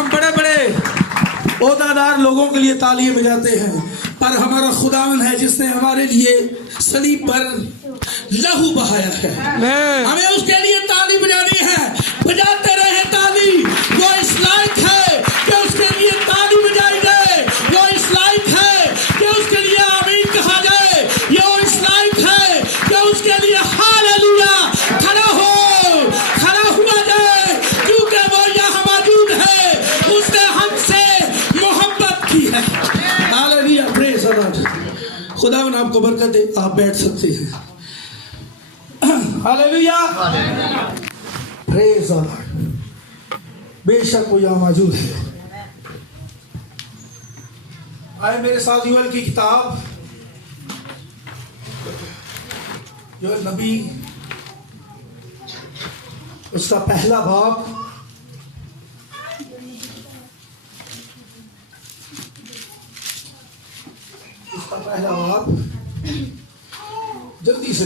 हम बड़े बड़े ओहदादार लोगों के लिए तालियां बजाते हैं, पर हमारा खुदावन है जिसने हमारे लिए सलीब पर लहू बहाया है। हमें उसके लिए ताली बजानी है। बजाते रहे ताली। वो इस लायक है कि उसके लिए ताली बजाई जाए। वो इस लायक है कि उसके लिए आमीन कहा जाए। ये इस लायक है कि उसके लिए हालेलुया खड़ा हुआ जाए, क्योंकि वो यहाँ मौजूद है। उसने हमसे मोहब्बत की है। Hallelujah, praise the Lord. खुदावन आपको बरकत दे। आप बैठ सकते हैं। Hallelujah, praise the Lord. बेशक वो यहाँ मौजूद है। आए मेरे साथ यूएल की किताब, यूएल नबी, उसका पहला बाब, जल्दी से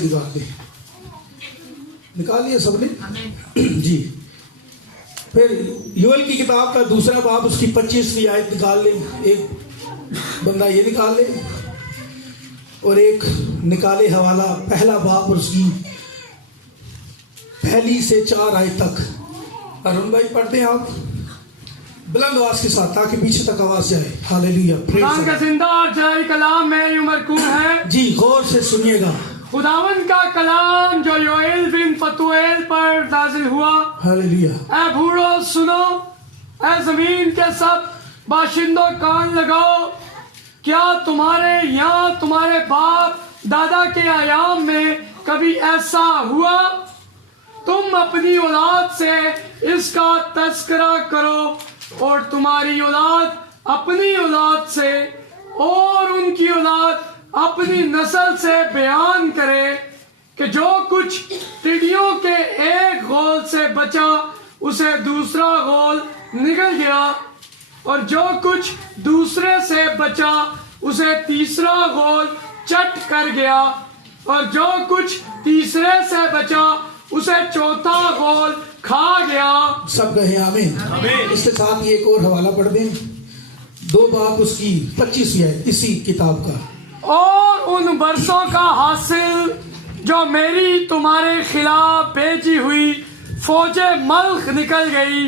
निकाल लिया सबने जी। फिर यूएल की किताब का दूसरा बाब, उसकी 25वीं आयत निकाल ले। एक बंदा ये निकाल ले और एक निकाले हवाला पहला बाब और उसकी 1 से 4 आयत तक। अरुण भाई पढ़ते हैं आप बुलंद आवाज के साथ, ताकि पीछे तक आवाज जाए। हालेलुया, खुदावन का जिंदा और जारी कलाम में यूं मरकूम है। जी गौर से सुनिएगा। खुदावन का कलाम जो योएल बिन फतूएल पर नाजिल हुआ। हालेलुया। ऐ बूढ़ो सुनो, ऐ जमीन के सब बाशिंदों कान लगाओ। क्या तुम्हारे यहाँ तुम्हारे बाप दादा के आयाम में कभी ऐसा हुआ? तुम अपनी औलाद से इसका तस्करा करो और तुम्हारी औलाद अपनी औलाद से और उनकी औलाद अपनी नस्ल से बयान करे कि जो कुछ टिड्डियों के एक गोल से बचा उसे दूसरा गोल निगल गया, और जो कुछ दूसरे से बचा उसे तीसरा गोल चट कर गया, और जो कुछ तीसरे से बचा उसे चौथा गोल खा गया। सब कहे आमीन। इसके साथ ही एक और हवाला पढ़ दें, 2 बाब उसकी 25वीं है इसी किताब का। और उन बरसों का हासिल जो मेरी तुम्हारे खिलाफ भेजी हुई फौजे मल्ख निकल गई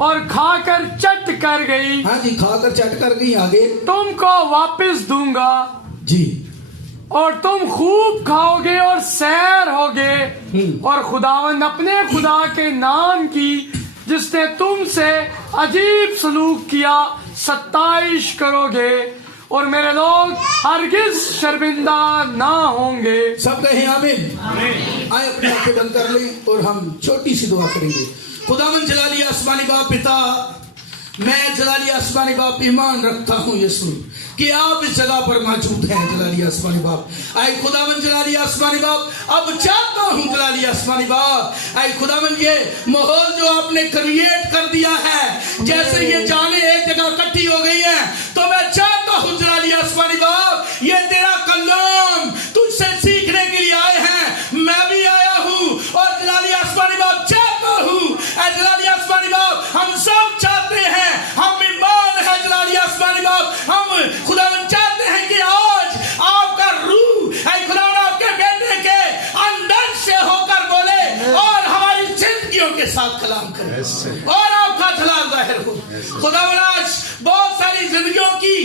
और खाकर चट कर गई। हाँ जी, खाकर चट कर गई। आगे तुमको वापस दूंगा जी, और तुम खूब खाओगे और सैर होगे, और खुदावंद अपने खुदा के नाम की जिसने तुमसे अजीब सलूक किया सत्ताइश करोगे, और मेरे लोग हरगिज शर्मिंदा ना होंगे। सब कहें आमीन। आए अपने आंखें बंद कर लें और हम छोटी सी दुआ करेंगे। खुदावंद जलाली आसमानी बाप पिता, मैं जलाली आसमानी बाप ईमान रखता हूँ यीशु कि आप इस जगह पर मौजूद हैं। जलाली आसमानी बाप, आए खुदावंद जलाली आसमानी बाप, अब चाहता हूँ जलाली आसमानी बाप, आए खुदावंद ये माहौल जो आपने क्रिएट कर दिया है, जैसे ये जाने एक जगह इकट्ठी हो गई है, तो मैं चाहता हूँ जलाली आसमानी बाप, ये तेरा कलाम तुझसे सीखने के लिए आए हैं, मैं भी आया हूँ। और जलाली आसमानी बाप चाहता हूँ, जलाली आसमानी बाप हम सब चाहते हैं, हम ईमान है जलाली आसमानी बाप, हम खुदावन चाहते हैं कि आज आपका रूह है खुदावन आपके बेटे के अंदर से होकर बोले और हमारी जिंदगियों के साथ कलाम करे और आपका जलाल जाहिर हो। खुदावन आज बहुत सारी जिंदगियों की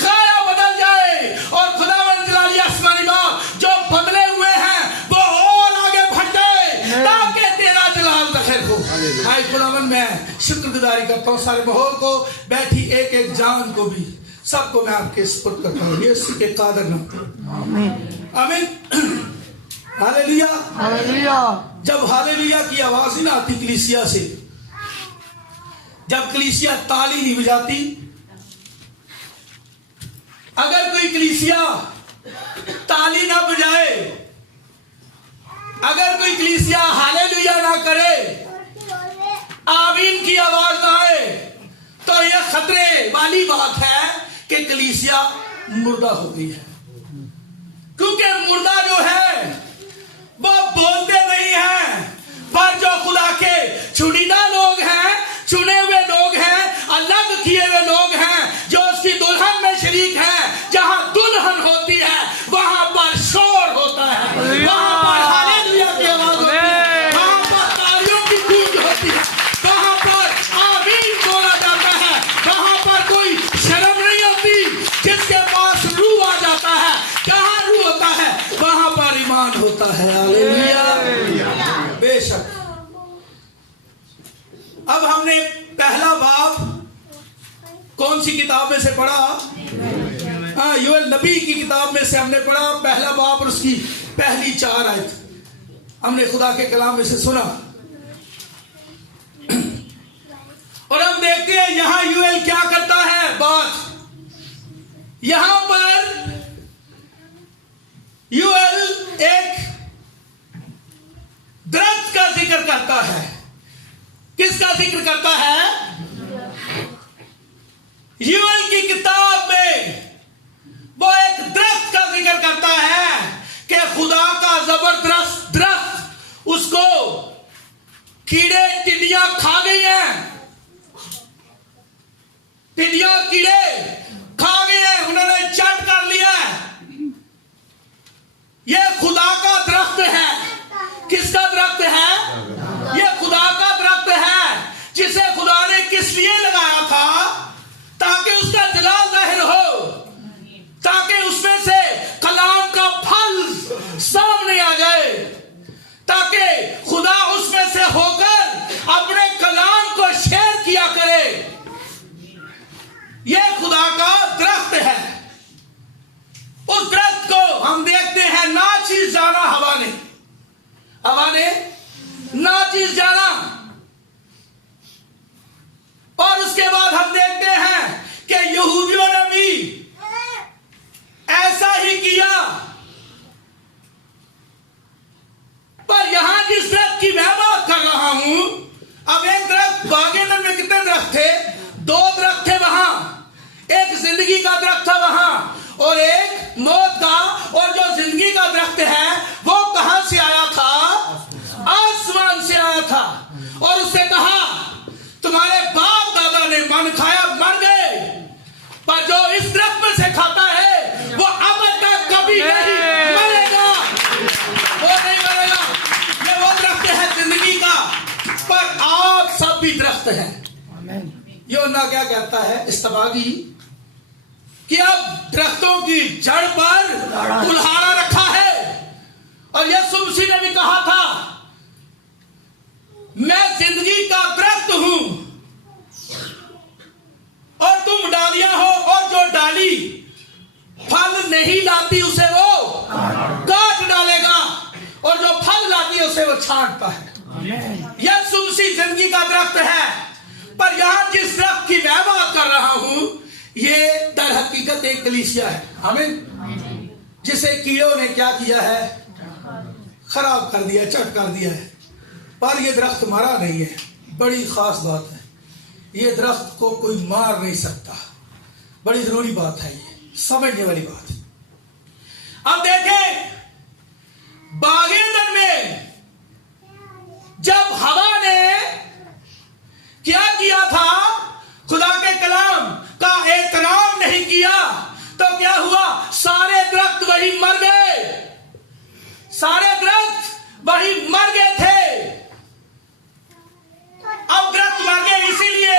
काया बदल जाए, और खुदावन जलाली आसमानी बाप जो बदले हुए हैं वो और आगे बढ़ जाए ताकि तेरा जलाल जाहिर हो। हाय खुदावन, मैं शुक्रगुजारी करता हूँ सारे माहौल को, बैठी एक एक जान को भी, सबको मैं आपके सुपुर्द करता हूँ यीशु के कादर नाम। आमीन। Hallelujah, hallelujah. जब हालेलुया की आवाज ही ना आती कलीसिया से, जब कलीसिया ताली नहीं बजाती, अगर कोई कलीसिया ताली ना बजाए, अगर कोई कलीसिया हालेलुया ना करे, आमीन की आवाज ना आए, तो यह खतरे वाली बात है कि कलीसिया मुर्दा हो गई है। क्योंकि मुर्दा जो है वो बोलते नहीं हैं, पर जो खुदा के चुनिंदा लोग हैं, चुने हुए लोग हैं, अल्लाह अब हमने पहला बाब कौन सी किताब में से पढ़ा? हाँ, यूएल नबी की किताब में से हमने पढ़ा पहला बाब और उसकी पहली 4 आयत हमने खुदा के कलाम में से सुना। और हम देखते हैं यहां यूएल क्या करता है। बात यहां पर यूएल एक दरख्त का जिक्र करता है। किसका जिक्र करता है? यूएल की किताब में वो एक दरख्त का जिक्र करता है कि खुदा का जबरदस्त दरख्त उसको कीड़े टिड्डियां खा गई हैं। टिड्डियां कीड़े खा गए हैं, उन्होंने चट कर लिया है। यह खुदा का दरख्त है। किसका दरख्त है? यह खुदा का दरख्त है जिसे खुदा ने किस लिए लगाया था? ताकि उसका जलाल जाहिर हो, ताकि उसमें से कलाम का फल सामने आ जाए, ताकि खुदा उसमें से होकर अपने कलाम को शेयर किया करे। यह खुदा का दरख्त है। उस दरख्त को हम देखते हैं नाचीज जाना हवा ने नाचीज जाना। और उसके बाद हम देखते हैं कि यहूदियों ने भी ऐसा ही किया। पर यहां जिस दरख्त की मैं बात कर रहा हूं, अब एक दरख्त बागेनन में कितने दरख्त थे? 2 दरख्त थे वहां। एक जिंदगी का दरख्त था वहां और एक मौत का। और जो जिंदगी का दरख्त है वो कहां से आया था? आसमान से आया था। और उससे कहा तुम्हारे बाप दादा ने मन खाया, मर गए, पर जो इस दरख्त में से खाता है वो अब तक कभी नहीं मरेगा। वो नहीं मरेगा। ये वो दरख्त है जिंदगी का। पर आप सब भी दरख्त हैं। यूहन्ना क्या कहता है इस्तबागी कि अब दरख्तों की जड़ पर कुल्हाड़ा रखा है। और यीशु मसीह ने भी कहा था मैं जिंदगी का दरख्त हूं और तुम डालियां हो, और जो डाली फल नहीं लाती उसे वो काट डालेगा, और जो फल लाती है उसे वो छांटता है। यीशु मसीह जिंदगी का दरख्त है। पर यहां जिस दरख्त की मैं बात कर रहा हूं ये दर हकीकत एक कलीसिया है। आमीन। जिसे कीड़ों ने क्या किया है? खराब कर दिया, चट कर दिया है। पर यह दरख्त मरा नहीं है। बड़ी खास बात है। ये दरख्त को कोई मार नहीं सकता। बड़ी जरूरी बात है, ये समझने वाली बात है। अब देखें बागेनन में जब हवा ने क्या किया था? खुदा के कलाम का एहतराम नहीं किया तो क्या हुआ? सारे दरख्त वही मर गए। सारे दरख्त वही मर गए थे। अब दरख्त मर गए इसीलिए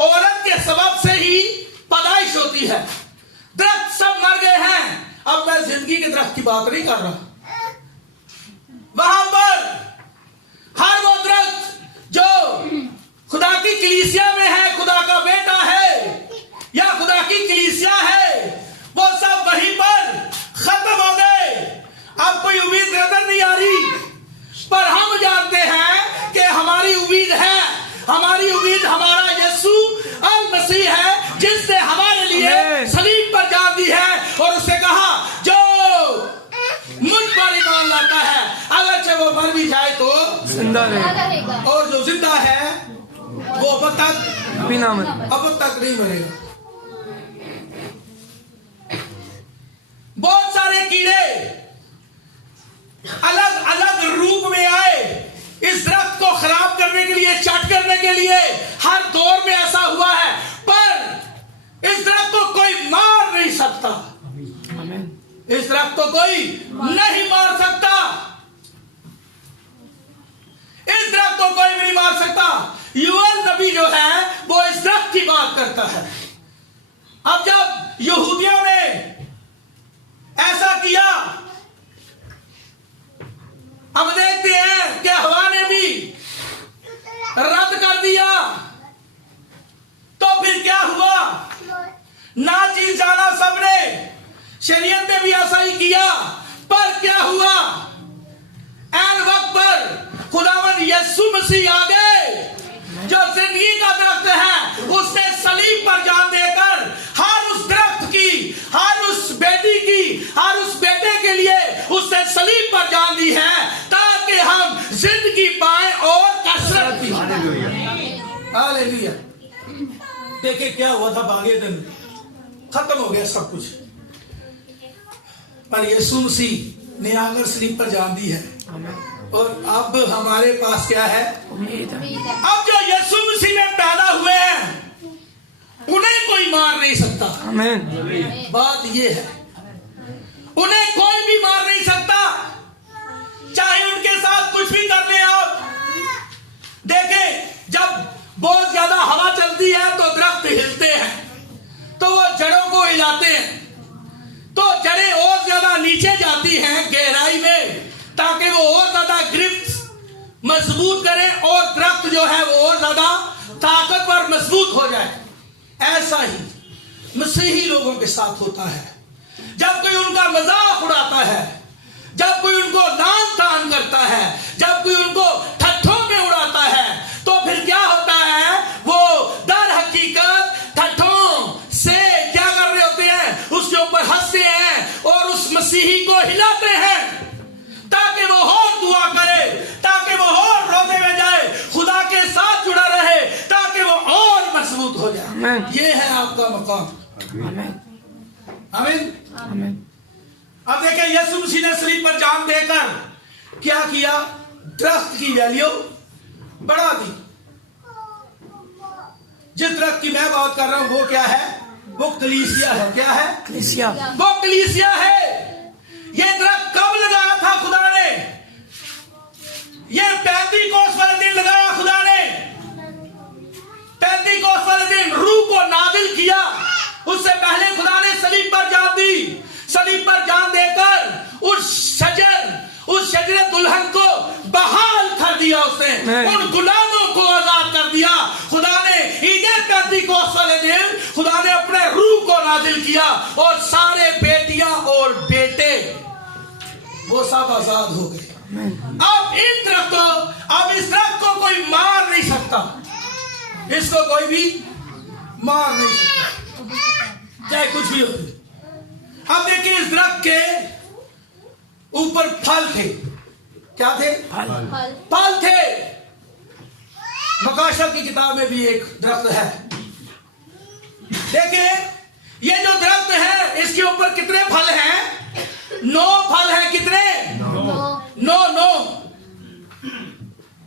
औरत के सबब से ही पैदाइश होती है। दरख्त सब मर गए हैं। अब मैं जिंदगी के दरख्त की बात नहीं कर रहा। वहां पर हर वो दरख्त जो खुदा की कलीसिया में है, खुदा का बेटा है या खुदा की कलीसिया है, वो सब वहीं पर खत्म हो गए। अब कोई उम्मीद नजर नहीं आ रही। पर हम जानते हैं कि हमारी उम्मीद है। हमारी उम्मीद हमारा यीशु अल मसीह है जिसने हमारे लिए सलीब पर जान दी है और उससे कहा जो मुझ पर ईमान लाता है अगरचे वो मर भी जाए तो जिंदा रहेगा, और जो जिंदा है वो अब तक नहीं मरेगा। बहुत सारे कीड़े अलग अलग रूप में आए इस दरख्त को खराब करने के लिए, चट करने के लिए। हर दौर में ऐसा हुआ है। पर इस दरख्त को कोई मार नहीं सकता। इस दरख्त को कोई नहीं मार सकता। इस दरख्त को कोई भी नहीं मार सकता। यूएल नबी जो है वो इस दरख्त की बात करता है। अब जब यहूदियों ने ऐसा किया, अब देखते हैं कि हवा ने भी रद्द कर दिया शरीयत ने भी ऐसा ही किया, पर क्या हुआ, ऐन वक्त पर खुदावन यीशु मसीह आ गए, जो जिंदगी का दरख्त है, उसने सलीब पर जान देकर हर उस दरख्त की, हर उस बेटी की, हर उस बेटे के लिए उसने सलीब पर जान दी है, ताकि हम जिंदगी पाए और कसरत की। हालेलुया। देखिए क्या हुआ था, बागे दिन खत्म हो गया सब कुछ, पर यीशु मसीह ने आकर सलीब पर जान दी है, और अब हमारे पास क्या है, उम्मीद। अब जो यीशु मसीह में पैदा हुए हैं उन्हें कोई मार नहीं सकता। आमीन। बात ये है, उन्हें कोई भी मार नहीं सकता, चाहे उनके साथ कुछ भी कर ले आप। देखें, जब बहुत ज्यादा हवा चलती है तो दरख्त हिलते हैं, तो वो जड़ों को हिलाते हैं, तो जड़ें और ज्यादा नीचे जाती हैं गहराई में, ताकि वो और ज्यादा ग्रिप्ट मजबूत करें और दरख्त जो है वो और ज्यादा ताकतवर मजबूत हो जाए। ऐसा ही मसीही लोगों के साथ होता है। जब कोई उनका मजाक उड़ाता है, जब कोई उनको नाम तान करता है, जब कोई उनको ठट्ठों में उड़ाता है, तो फिर क्या होता है, वो दर हकीकत ठट्ठों से क्या कर रहे होते हैं, उसके ऊपर हंसते हैं और उस मसीही को हिलाते हैं, ताकि वो और दुआ करे, ताकि वो और रोते में जाए, खुदा के साथ जुड़ा रहे, ताकि वो और मजबूत हो जाए। ये है आपका मकाम। आमीन। आमीन। अब देखिए, यीशु मसीह ने सलीब पर जान देकर क्या किया, दरख्त की वैल्यू बढ़ा दी। जिस दरख्त की मैं बात कर रहा हूं वो क्या है, वो कलीसिया है। क्या है? कलीसिया। वो कलीसिया है। ये दरख्त कब लगाया था खुदा ने? ये पेंतीकोस्त वाले दिन लगाया खुदा ने। पेंतीकोस्त वाले दिन रूह को नाजिल किया। उससे पहले खुदा ने सलीब पर जान दी। सलीब पर जान देकर उस शजर दुल्हन को बहाल कर दिया उसने, उन गुलामों को आजाद कर दिया। खुदा ने ईदे पेंतीकोस्त वाले दिन खुदा ने अपने रूह को नाजिल किया और सारे बेटियां और बेटे वो सब आजाद हो गए। अब इस दरख्त को कोई मार नहीं सकता, इसको कोई भी मार नहीं सकता, चाहे कुछ भी हो। अब देखिए, इस दरख्त के ऊपर फल थे। क्या थे? फल थे। मकाशा की किताब में भी एक दरख्त है। देखिए, ये जो दरख्त है इसके ऊपर कितने फल हैं? 9 फल हैं। कितने?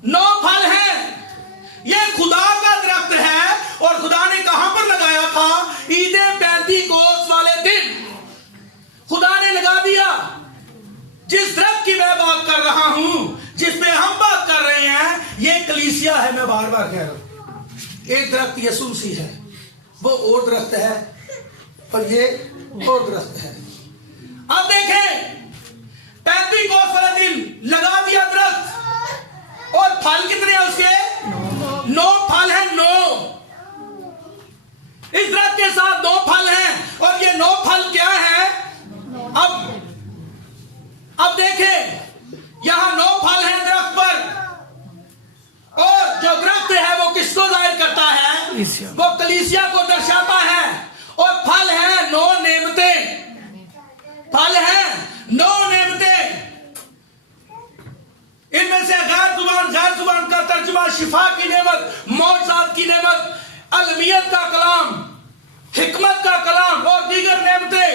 9 फल हैं। ये खुदा का दरख्त है और खुदा ने कहां पर लगाया था? ईदे पेंतीकोस्त वाले दिन खुदा ने लगा दिया। जिस दरख्त की मैं बात कर रहा हूं, जिस पे हम बात कर रहे हैं, ये कलीसिया है। मैं बार बार कह रहा हूं, एक दरख्त यीशु मसीह है, वो और दरख्त है, और ये और दरख्त है। अब देखें, पेंतीकोस्त वाले दिन लगा दिया दरख्त, और फल कितने हैं उसके? 9 फल हैं। 9 इस दरख्त के साथ 9 फल हैं, और ये 9 फल क्या है? अब देखें, यहां 9 फल हैं दरख्त पर, और जो दरख्त है वो किसको जाहिर करता है? वो कलीसिया को दर्शाता है। और फल हैं 9 नेमतें। फल हैं 9 नेमतें। इनमें से गैर जुबान का तर्जुमा शिफा की नेमत, मौजज़ात की नेमत, अलमियत का कलाम, हिकमत का कलाम और दीगर नेमतें,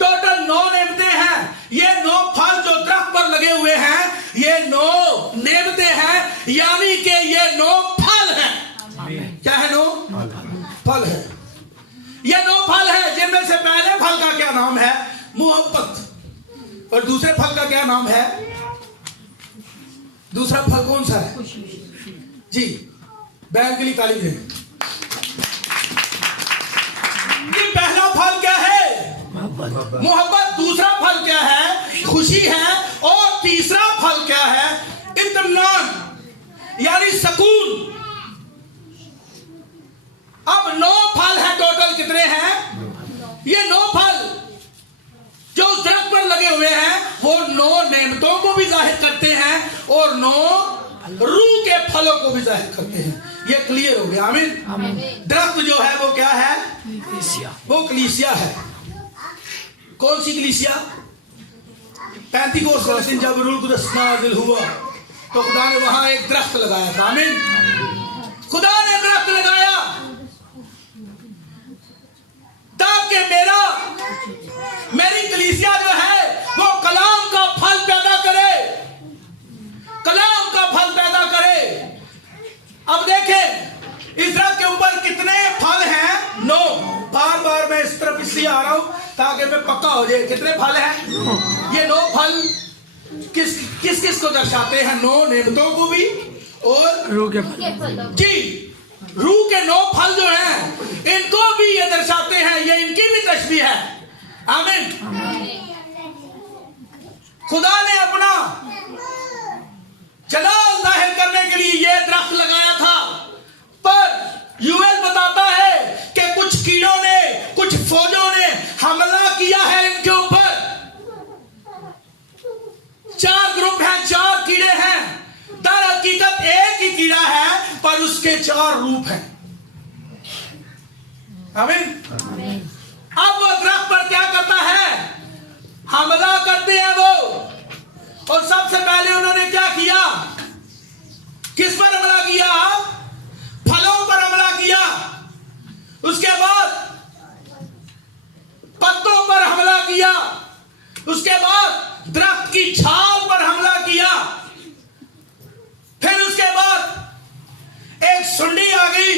टोटल 9 नेमतें हैं। ये 9 फल जो दरख्त पर लगे हुए हैं, ये 9 नेमतें हैं, यानी कि ये 9 फल हैं। क्या है? 9 फल है। ये 9 फल है, जिनमें से पहले फल का क्या नाम है? मोहब्बत। और दूसरे फल का क्या नाम है? दूसरा फल कौन सा है जी? बैल के लिए ताली दें। ये पहला फल क्या है? मोहब्बत। दूसरा फल क्या है? खुशी है। और तीसरा फल क्या है? इत्मीनान, यानी सुकून। अब 9 फल है। टोटल कितने हैं? ये 9 फल। 9 नेमतों को भी जाहिर करते हैं और 9 रूह के फलों को भी जाहिर करते हैं। ये क्लियर हो गया। आमीन। दरख्त जो है वो क्या है? वो कलीसिया है। कौन सी कलीसिया? पैंतीकोस का दिन जब रूह कुदस नाज़िल हुआ तो खुदा ने वहां एक दरख्त लगाया था। आमीन। खुदा ने दरख्त लगाया ताकि मेरी कलीसिया जो है वो कलाम का फल पैदा करे, कलाम का फल पैदा करे। अब देखें इस दरख्त के ऊपर कितने फल हैं? 9। बार बार मैं इस तरफ इसलिए आ रहा हूं ताकि मैं पक्का हो जाए कितने फल हैं। ये 9 फल किस किस को दर्शाते हैं? 9 नेमतों को भी और रूह के फल। जी, रूह के 9 फल जो हैं इनको भी ये दर्शाते हैं, ये इनकी भी तशबीह है। आमीन। खुदा ने अपना जलाल जाहिर करने के लिए ये दरख्त लगाया था, पर यूएल बताता है कि कुछ कीड़ों ने, कुछ फौजों ने हमला किया है इनके ऊपर। 4 ग्रुप हैं, 4 कीड़े हैं। दर हकीकत एक ही कीड़ा है पर उसके 4 रूप हैं। आमीन। अब वो दरख्त पर क्या करता है? हमला करते हैं वो। और सबसे पहले उन्होंने क्या किया? किस पर हमला किया? फलों पर हमला किया। उसके बाद पत्तों पर हमला किया। उसके बाद दरख्त की छाल पर हमला किया। फिर उसके बाद एक सुंडी आ गई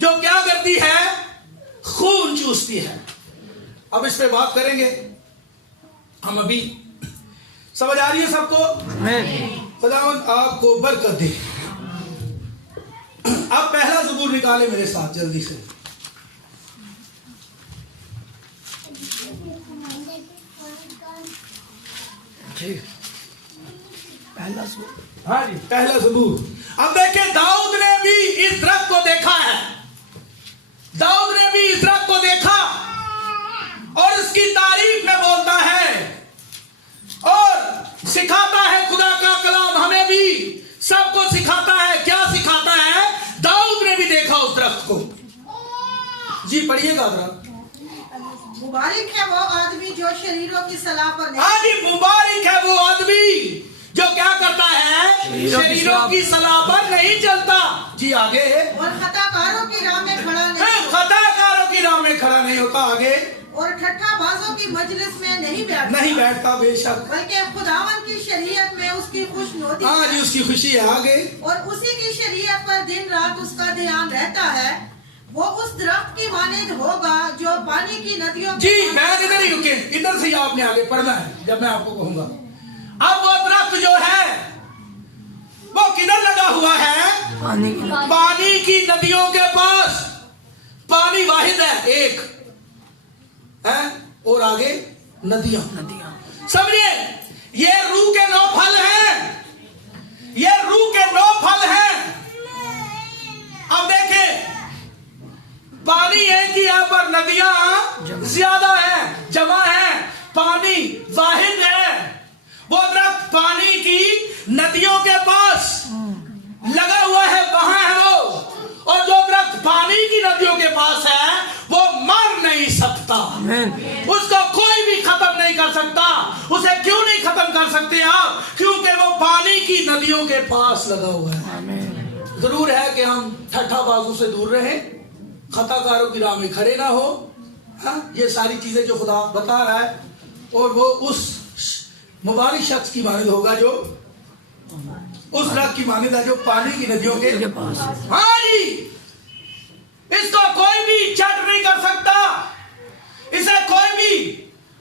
जो क्या करती है? खून चूसती है। अब इस पे बात करेंगे हम। अभी समझ आ रही है सबको? खुदावंद आपको बरकत दे। अब पहला ज़बूर निकाले मेरे साथ जल्दी से। पहला ज़बूर। हाँ जी, पहला ज़बूर। अब देखिए दाऊद ने भी इस दरख्त को देखा है। दाऊद ने भी इस दरख्त को देखा और इसकी तारीफ में बोलता है और सिखाता है। खुदा का कलाम हमें भी सबको सिखाता है। क्या सिखाता है? दाऊद ने भी देखा उस दरख्त को। जी पढ़िएगा जरा। मुबारक है वो आदमी जो शरीरों की सलाह पर नहीं। हाँ जी, मुबारक है वो आदमी जो क्या करता है? शरीरों की सलाह पर नहीं चलता। जी आगे। और खताकारों की राह में खड़ा नहीं। खताकारों की राह में खड़ा नहीं होता। आगे। और ठट्ठाबाजों की मजलिस में नहीं बैठता बेशक, बल्कि खुदावन की शरीयत में उसकी खुशनुदी। हाँ जी, उसकी खुशी है। आगे। और उसी की शरीयत पर दिन रात उसका ध्यान रहता है। वो उस दरख्त की मानिंद होगा जो पानी की नदियों जी मैं इधर ही रुके, इधर से ही आपने आगे पढ़ना है जब मैं आपको कहूंगा। अब वो दरख्त जो है वो किधर लगा हुआ है? पानी की नदियों के पास। पानी वाहिद है, एक है और आगे नदियां। समझिए, ये रूह के 9 फल हैं। ये रूह के 9 फल हैं। अब देखें, पानी एक ही है पर नदियां ज्यादा हैं, जमा हैं। पानी वाहिद है। वो दरख्त पानी की नदियों के पास लगा हुआ है, वहां है वो। और जो दरख्त पानी की नदियों के पास है वो मर नहीं सकता। उसको कोई भी खत्म नहीं कर सकता। उसे क्यों नहीं खत्म कर सकते आप? क्योंकि वो पानी की नदियों के पास लगा हुआ है। जरूर है कि हम ठट्ठाबाजों से दूर रहें, खताकारों की राह में खड़े ना हो। हाँ, ये सारी चीजें जो खुदा बता रहा है। और वो उस मुबारक शख्स की मानिंद होगा जो उस दरख्त की मानिंद है जो पानी की नदियों के पास। हाँ जी, इसको कोई भी चट नहीं कर सकता। इसे कोई भी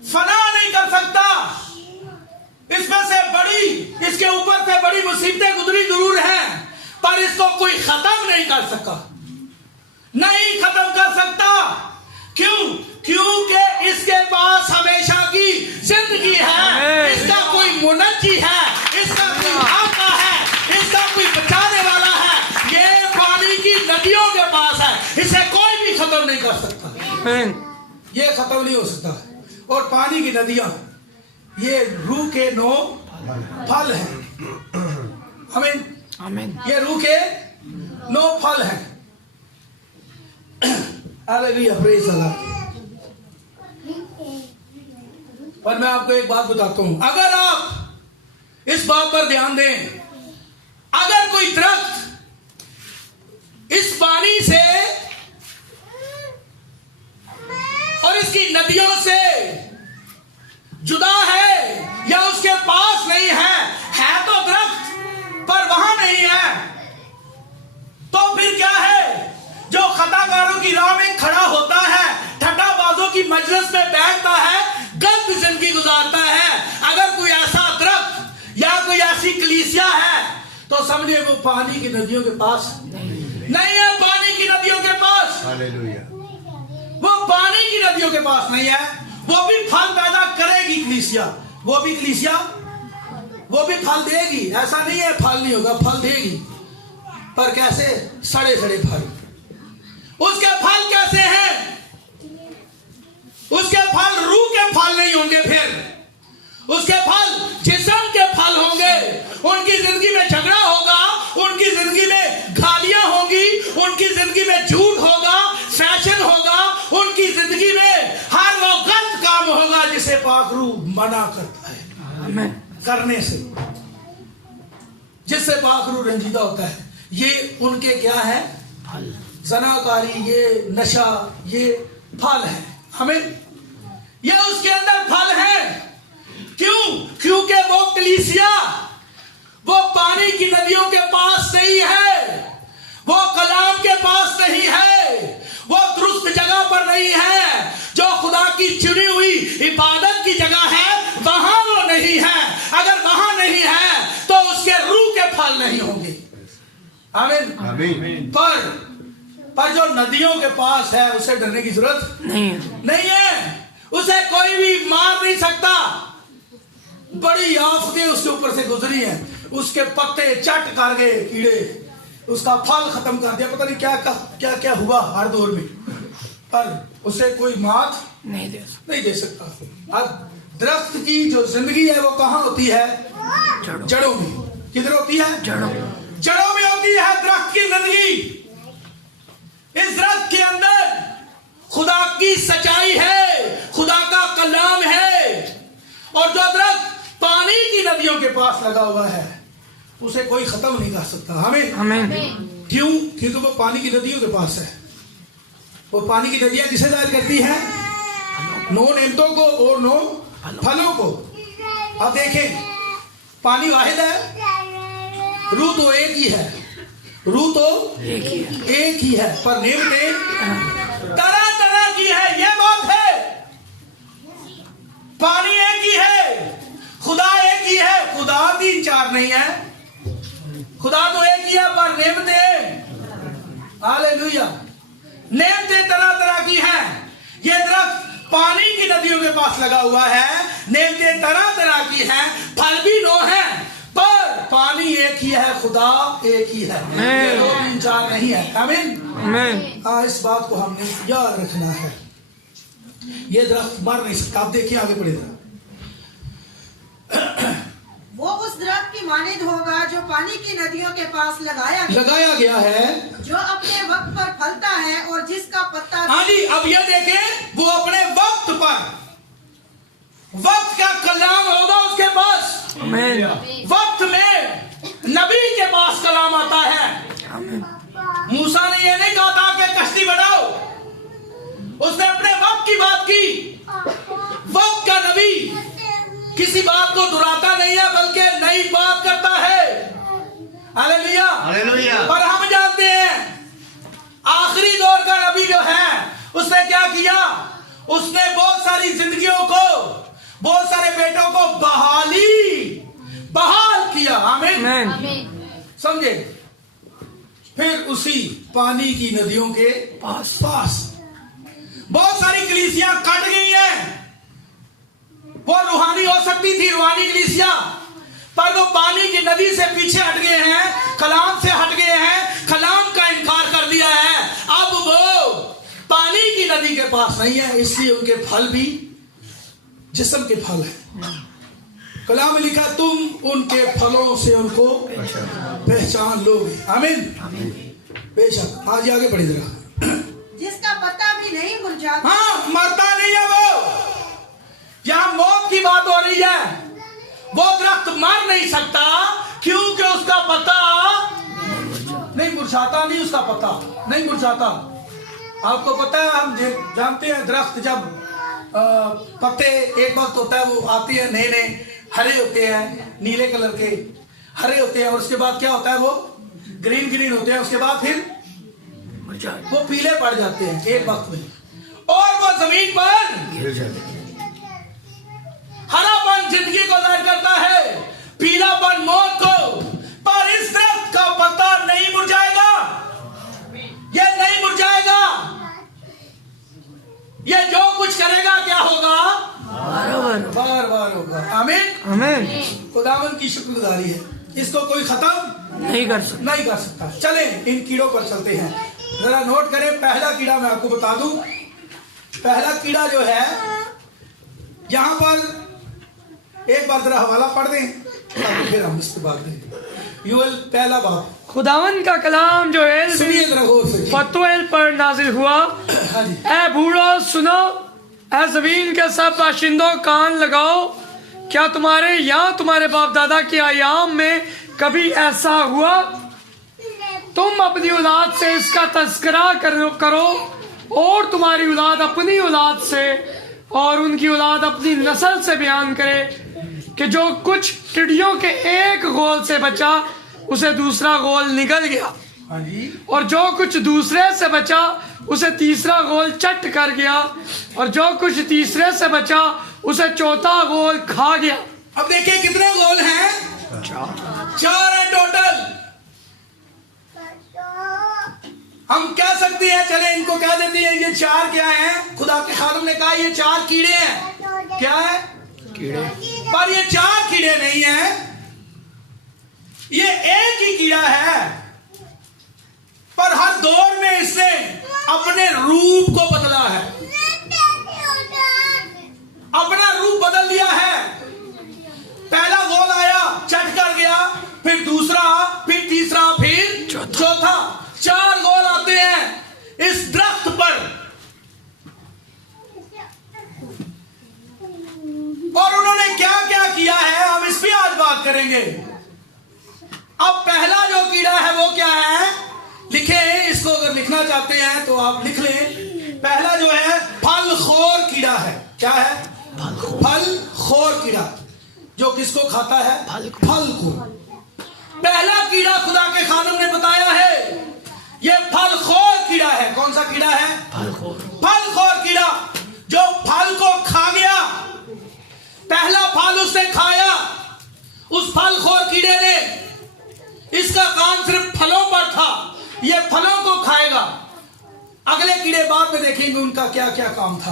फना नहीं कर सकता। इसमें से बड़ी, इसके ऊपर से बड़ी मुसीबतें गुजरी जरूर हैं, पर इसको कोई खत्म नहीं कर सका, नहीं खत्म कर सकता। क्यों? क्योंकि इसके पास हमेशा की जिंदगी है। इसका कोई मुनज्जी है, इसका कोई आका है, इसका कोई बचाने वाला है। ये पानी की नदियों के पास है। इसे कोई भी खत्म नहीं कर सकता। ये खत्म नहीं हो सकता। और पानी की नदियां ये रूह के 9 फल हैं। आमीन। आमीन। ये रूह के 9 फल हैं। Hallelujah, praise the Lord. पर मैं आपको एक बात बताता हूं, अगर आप इस बात पर ध्यान दें, अगर कोई दरख्त इस पानी से और इसकी नदियों से जुदा है या उसके पास नहीं है तो दरख्त पर वहां नहीं है, तो फिर क्या है? जो खताकारों की राह में खड़ा होता है, ठट्ठाबाजों की मजलिस में बैठता है, गलत जिंदगी गुजारता है, अगर कोई ऐसा दरख्त या कोई ऐसी कलीसिया है तो समझिए वो पानी की नदियों के पास नहीं है। पानी की नदियों के पास, हालेलुया, वो पानी की नदियों के पास नहीं है। वो भी फल पैदा करेगी कलीसिया, वो भी कलीसिया वो भी फल देगी, ऐसा नहीं है फल नहीं होगा, फल देगी। पर कैसे? सड़े सड़े फल। उसके फल कैसे हैं? उसके फल रूह के फल नहीं होंगे, फिर उसके फल जिस्म के फल होंगे। उनकी जिंदगी में झगड़ा होगा, उनकी जिंदगी में गालियां होंगी, उनकी जिंदगी में झूठ होगा, फैशन होगा, उनकी जिंदगी में हर वो गलत काम होगा जिसे पाक रूह मना करता है आमीन। करने से, जिससे पाक रूह रंजीदा होता है। ये उनके क्या है? फल। जनाकारी, ये नशा, ये फल है। हमें ये उसके अंदर फल है। क्यों? क्योंकि वो कलीसिया वो पानी की नदियों के पास नहीं है, वो कलाम के पास नहीं है, वो दुरुस्त जगह पर नहीं है, जो खुदा की चुनी हुई इबादत की जगह है वहां वो नहीं है। अगर वहां नहीं है तो उसके रूह के फल नहीं होंगे। आमीन। आमीन। पर जो नदियों के पास है उसे डरने की जरूरत नहीं है। उसे कोई भी मार नहीं सकता। बड़ी आफतें उसके ऊपर से गुजरी हैं, उसके पत्ते चट कर गए कीड़े, उसका फल खत्म कर दिया, पता नहीं क्या क्या हुआ हर दौर में, पर उसे कोई मात नहीं दे सकता। अब दरख्त की जो जिंदगी है वो कहाँ होती है? जड़ों में। किधर होती है? जड़ों में होती है दरख्त की जिंदगी। इस दरख्त के अंदर खुदा की सच्चाई है, खुदा का कलाम है। और जो दरख्त पानी की नदियों के पास लगा हुआ है उसे कोई खत्म नहीं कर सकता। हमें क्यों? क्योंकि वो पानी की नदियों के पास है। वो पानी की नदियां किसे जाहिर करती हैं? 9 नेमतों को और 9 फलों को। अब देखें, पानी वाहिद है, रूह तो एक ही है, रूह तो एक ही है, पर नेमतें तरह तरह की है। ये बात है, पानी एक ही है, खुदा एक ही है। खुदा 3-4 नहीं है, खुदा तो एक ही है, पर नेमतें, हालेलुया, नेमतें तरह तरह की हैं। ये दरख्त पानी की नदियों के पास लगा हुआ है, नेमतें तरह तरह की हैं, फल भी 9 हैं, पर पानी एक ही है, खुदा एक ही है, 2-3-4 नहीं है। आमीन। इस बात को हमने याद रखना है। ये दरख्त मर नहीं सकता। आप देखिए आगे पढ़े जरा। वो उस दरख्त की मानिंद होगा जो पानी की नदियों के पास लगाया गया है, जो अपने वक्त पर फलता है और जिसका पत्ता। हाँ जी, अब ये देखें, वो अपने वक्त पर, वक्त का कलाम होगा उसके पास। वक्त में नबी के पास कलाम आता है। मूसा ने ये नहीं कहा था कि कश्ती बढ़ाओ, उसने अपने वक्त की बात की। वक्त का नबी किसी बात को दुहराता नहीं है, बल्कि नई बात करता है। Hallelujah, hallelujah. पर हम जानते हैं आखिरी दौर का नबी जो है उसने क्या किया? उसने बहुत सारी जिंदगियों को, बहुत सारे बेटों को बहाल किया। आमीन। समझे? फिर उसी पानी की नदियों के पास बहुत सारी कलीसियां कट गई हैं। वो रूहानी हो सकती थी, रूहानी कलीसिया, पर वो पानी की नदी से पीछे हट गए हैं, कलाम से हट गए हैं, कलाम का इनकार कर दिया है। अब वो पानी की नदी के पास नहीं है, इसलिए उनके फल भी जिस्म के फल है। कलाम में लिखा तुम उनके फलों से उनको पहचान लोगे। आमीन। बेशक आज आगे बढ़े जरा। जिसका पत्ता भी नहीं मुरझाता। हाँ, मरता नहीं है वो। यहाँ मौत की बात हो रही है। वो दरख्त मर नहीं सकता क्योंकि उसका पत्ता नहीं मुरझाता। नहीं, उसका पत्ता नहीं मुरझाता। आपको पता है, हम जानते हैं दरख्त जब पत्ते एक वक्त होता है वो आते हैं नए नए हरे होते हैं, नीले कलर के हरे होते हैं, और उसके बाद क्या होता है वो ग्रीन ग्रीन होते हैं, उसके बाद फिर वो पीले पड़ जाते हैं एक वक्त में, और वो जमीन पर गिर जाते हैं। हरापन जिंदगी को जाहिर करता है, पीलापन मौत को, पर इस दरख्त का पत्ता नहीं मुरझाएगा। ये नहीं मुरझाएगा। ये जो कुछ करेगा क्या होगा? बार बार होगा। आमीन। आमीन। खुदावन की शुक्रगुजारी है, इसको कोई खत्म नहीं कर सकता। चले इन कीड़ों पर चलते हैं, जरा नोट करें। पहला कीड़ा मैं आपको बता दूं, पहला कीड़ा जो है यहां पर, एक बार जरा हवाला पढ़ दें फिर हम इसके बाद दें। यूएल पहला बाब, खुदावन का कलाम जो सुनिए जरा गौर से। फतवेल पर नाजिल हुआ। हाँ जी। ऐ बूढ़ो सुनो, ऐ जमीन के सब बाशिंदों कान लगाओ। क्या तुम्हारे या तुम्हारे बाप दादा के आयाम में कभी ऐसा हुआ? तुम अपनी औलाद से इसका तस्करा करो और तुम्हारी औलाद अपनी औलाद से और उनकी औलाद अपनी नस्ल से बयान करे कि जो कुछ टिड्डियों के एक गोल से बचा उसे दूसरा गोल निकल गया, हाँ जी। और जो कुछ दूसरे से बचा उसे तीसरा गोल चट कर गया, और जो कुछ तीसरे से बचा उसे चौथा गोल खा गया। अब देखिए कितने गोल हैं? 4 है टोटल। हम कह सकते हैं, चले इनको कह देते हैं ये 4 क्या है? खुदा के खादिम ने कहा ये 4 कीड़े हैं। क्या है? कीड़े। पर ये 4 कीड़े नहीं है, ये एक ही कीड़ा है, पर हर दौर में इसने अपने रूप को बदला है, अपना रूप बदल दिया है। पहला गोल आया, चट कर गया, फिर दूसरा, फिर तीसरा, फिर चौथा। 4 गोल आते हैं इस दरख्त पर, और उन्होंने क्या क्या किया है हम इस पे आज बात करेंगे। अब पहला जो कीड़ा है वो क्या है? लिखे, इसको अगर लिखना चाहते हैं तो आप लिख लें। पहला जो है फलखोर कीड़ा है। क्या है? फलखोर कीड़ा, जो किसको खाता है? फल को। पहला कीड़ा खुदा के खादिम ने बताया है, ये फलखोर कीड़ा है। कौन सा कीड़ा है? फलखोर कीड़ा, जो फल को खा गया। पहला फल उसने खाया, उस फलखोर कीड़े ने, इसका काम सिर्फ फलों पर था, ये फलों को खाएगा। अगले कीड़े बाद में देखेंगे उनका क्या क्या काम था।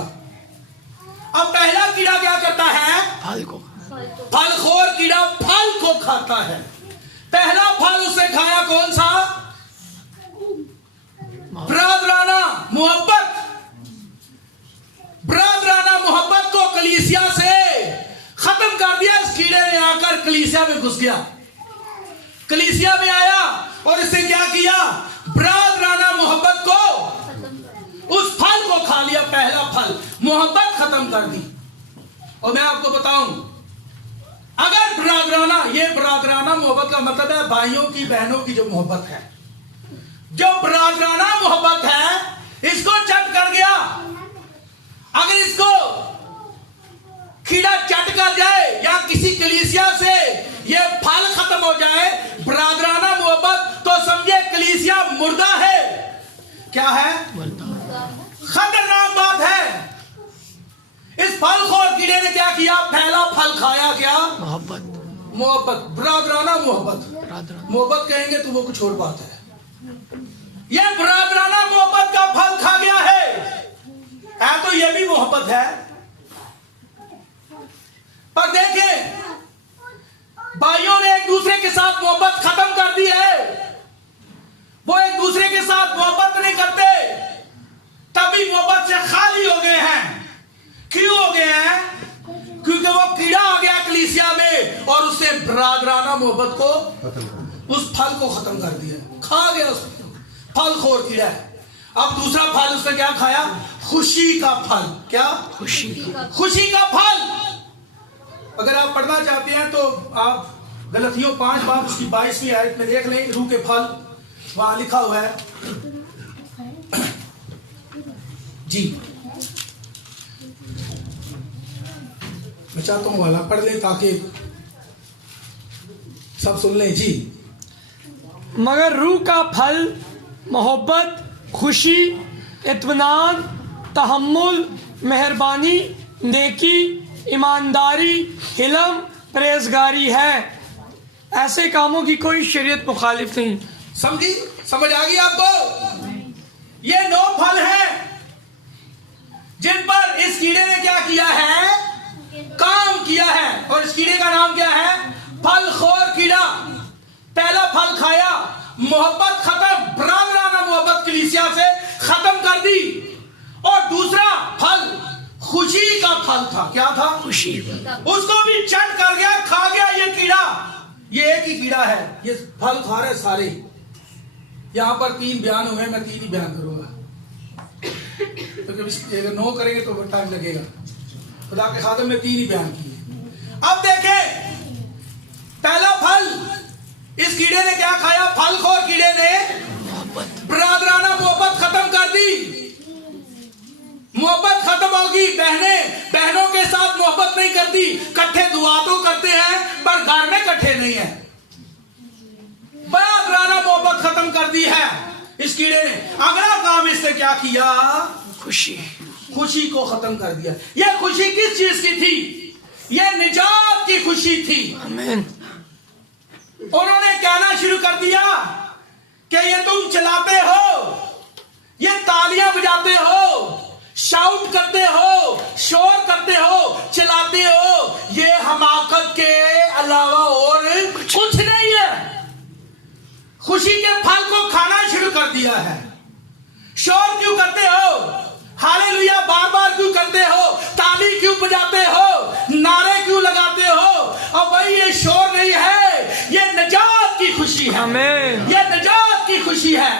अब पहला कीड़ा क्या करता है? फलखोर कीड़ा फल को खाता है। पहला फल उसने खाया कौन सा? बरादराना मोहब्बत। बरादराना मोहब्बत को कलीसिया से खत्म कर दिया। इस कीड़े ने आकर कलीसिया में घुस गया, कलीसिया में आया और इसने क्या किया? बरादराना मोहब्बत को, उस फल को खा लिया। पहला फल, मोहब्बत खत्म कर दी। और मैं आपको बताऊं, अगर बरादराना मोहब्बत का मतलब है भाइयों की बहनों की जो मोहब्बत है, जो बरादराना मोहब्बत है, इसको चट कर गया। अगर इसको कीड़ा चट कर जाए या किसी कलीसिया से ये फल खत्म हो जाए, बरादराना मोहब्बत, तो समझे कलीसिया मुर्दा है। क्या है? खतरनाक बात है। इस फलखोर कीड़े ने क्या किया? पहला फल खाया। क्या? मोहब्बत, बरादराना मोहब्बत। मोहब्बत कहेंगे तो वो कुछ और बात है। यह बरादराना मोहब्बत का फल खा गया है तो यह भी मोहब्बत है। पर देखें, भाइयों ने एक दूसरे के साथ मोहब्बत खत्म कर दी है। वो एक दूसरे के साथ मोहब्बत नहीं करते, तभी मोहब्बत से खाली हो गए हैं। क्यों हो गए हैं? क्योंकि वो कीड़ा आ गया कलीसिया में, मोहब्बत को, उस फल को खत्म कर दिया, खा गया उस फल खोर कीड़ा है। अब दूसरा फल उसने क्या खाया? खुशी का फल। क्या? खुशी का फल। अगर आप पढ़ना चाहते हैं तो आप गलतियों 5 बाब उसकी 22वीं आयत में देख लें, रूह के फल वहां लिखा हुआ है जी। मैं चाहता हूं वाला पढ़ ले ताकि सब सुन लें जी। मगर रूह का फल मोहब्बत, खुशी, इत्मीनान, तहम्मुल, मेहरबानी, नेकी, ईमानदारी, हिलम, परहेजगारी है। ऐसे कामों की कोई शरीयत मुखालिफ नहीं। समझी? समझ आ गई आपको? ये 9 फल हैं जिन पर इस कीड़े ने क्या किया है? काम किया है। और इस कीड़े का नाम क्या है? फल खोर कीड़ा। पहला फल खाया, मोहब्बत खत्म, बरादराना मोहब्बत कलीसिया से खत्म कर दी। और दूसरा फल खुशी का फल था। क्या था? खुशी। उसको भी चट कर गया, खा गया ये कीड़ा। ये एक ही कीड़ा है, ये फल खा रहे सारे। यहां पर 3 बयान हुए, मैं 3 ही बयान करूंगा, तो अगर 9 करेंगे तो टाइम लगेगा। खुदा के खादम ने 3 ही बयान किए। अब देखें, पहला फल इस कीड़े ने क्या खाया? फल खोर कीड़े ने बरादराना मोहब्बत खत्म कर दी। मोहब्बत खत्म होगी। बहनों के साथ मोहब्बत नहीं करती, इकट्ठे दुआ तो करते हैं पर घर में इकट्ठे नहीं है। बरादराना मोहब्बत खत्म कर दी है इस कीड़े ने। अगला काम इसने क्या किया? खुशी को खत्म कर दिया। यह खुशी किस चीज की थी? यह निजात की खुशी थी। आमीन। उन्होंने कहना शुरू कर दिया कि ये तुम चलाते हो, ये तालियां बजाते हो, शाउट करते हो, शोर करते हो, चलाते हो, ये हमाकत के अलावा और कुछ नहीं है। खुशी के फल को खाना शुरू कर दिया है। शोर क्यों करते हो? हालेलुया बार बार क्यों करते हो? ताली क्यों बजाते हो? नारे क्यों लगाते हो? और भाई ये शोर नहीं है, ये निजात की खुशी है। आमीन। ये निजात की खुशी है।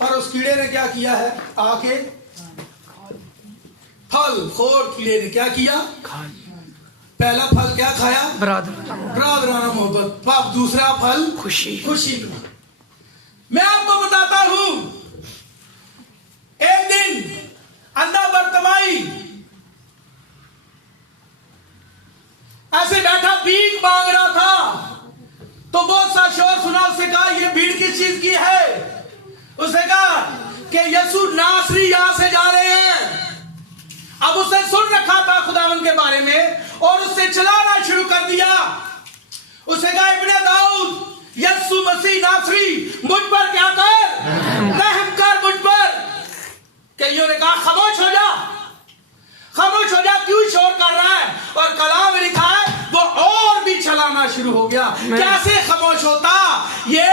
पर उस कीड़े ने क्या किया है? आके फल खोर कीड़े ने क्या किया? पहला फल क्या खाया? बरादराना मोहब्बत। अब दूसरा फल खुशी। मैं आपको बताता हूं, एक दिन अंधा बर्तमाई ऐसे बैठा भीख मांग रहा था, तो बहुत सा शोर सुना। उसने कहा ये भीड़ किस चीज की है? उसने कहा कि यीशु नासरी यहां से जा रहे हैं। अब उसने सुन रखा था खुदावन के बारे में और उसने चलाना शुरू कर दिया। उसने कहा इब्ने दाऊद, यीशु मसीह नासरी मुझ पर क्या कर? रहम कर मुझ पर। कईयों ने कहा खामोश हो जा, खामोश हो जा, क्यों शोर कर रहा है? और कलाम में लिखा है वो और भी चलाना शुरू हो गया। कैसे खामोश होता? ये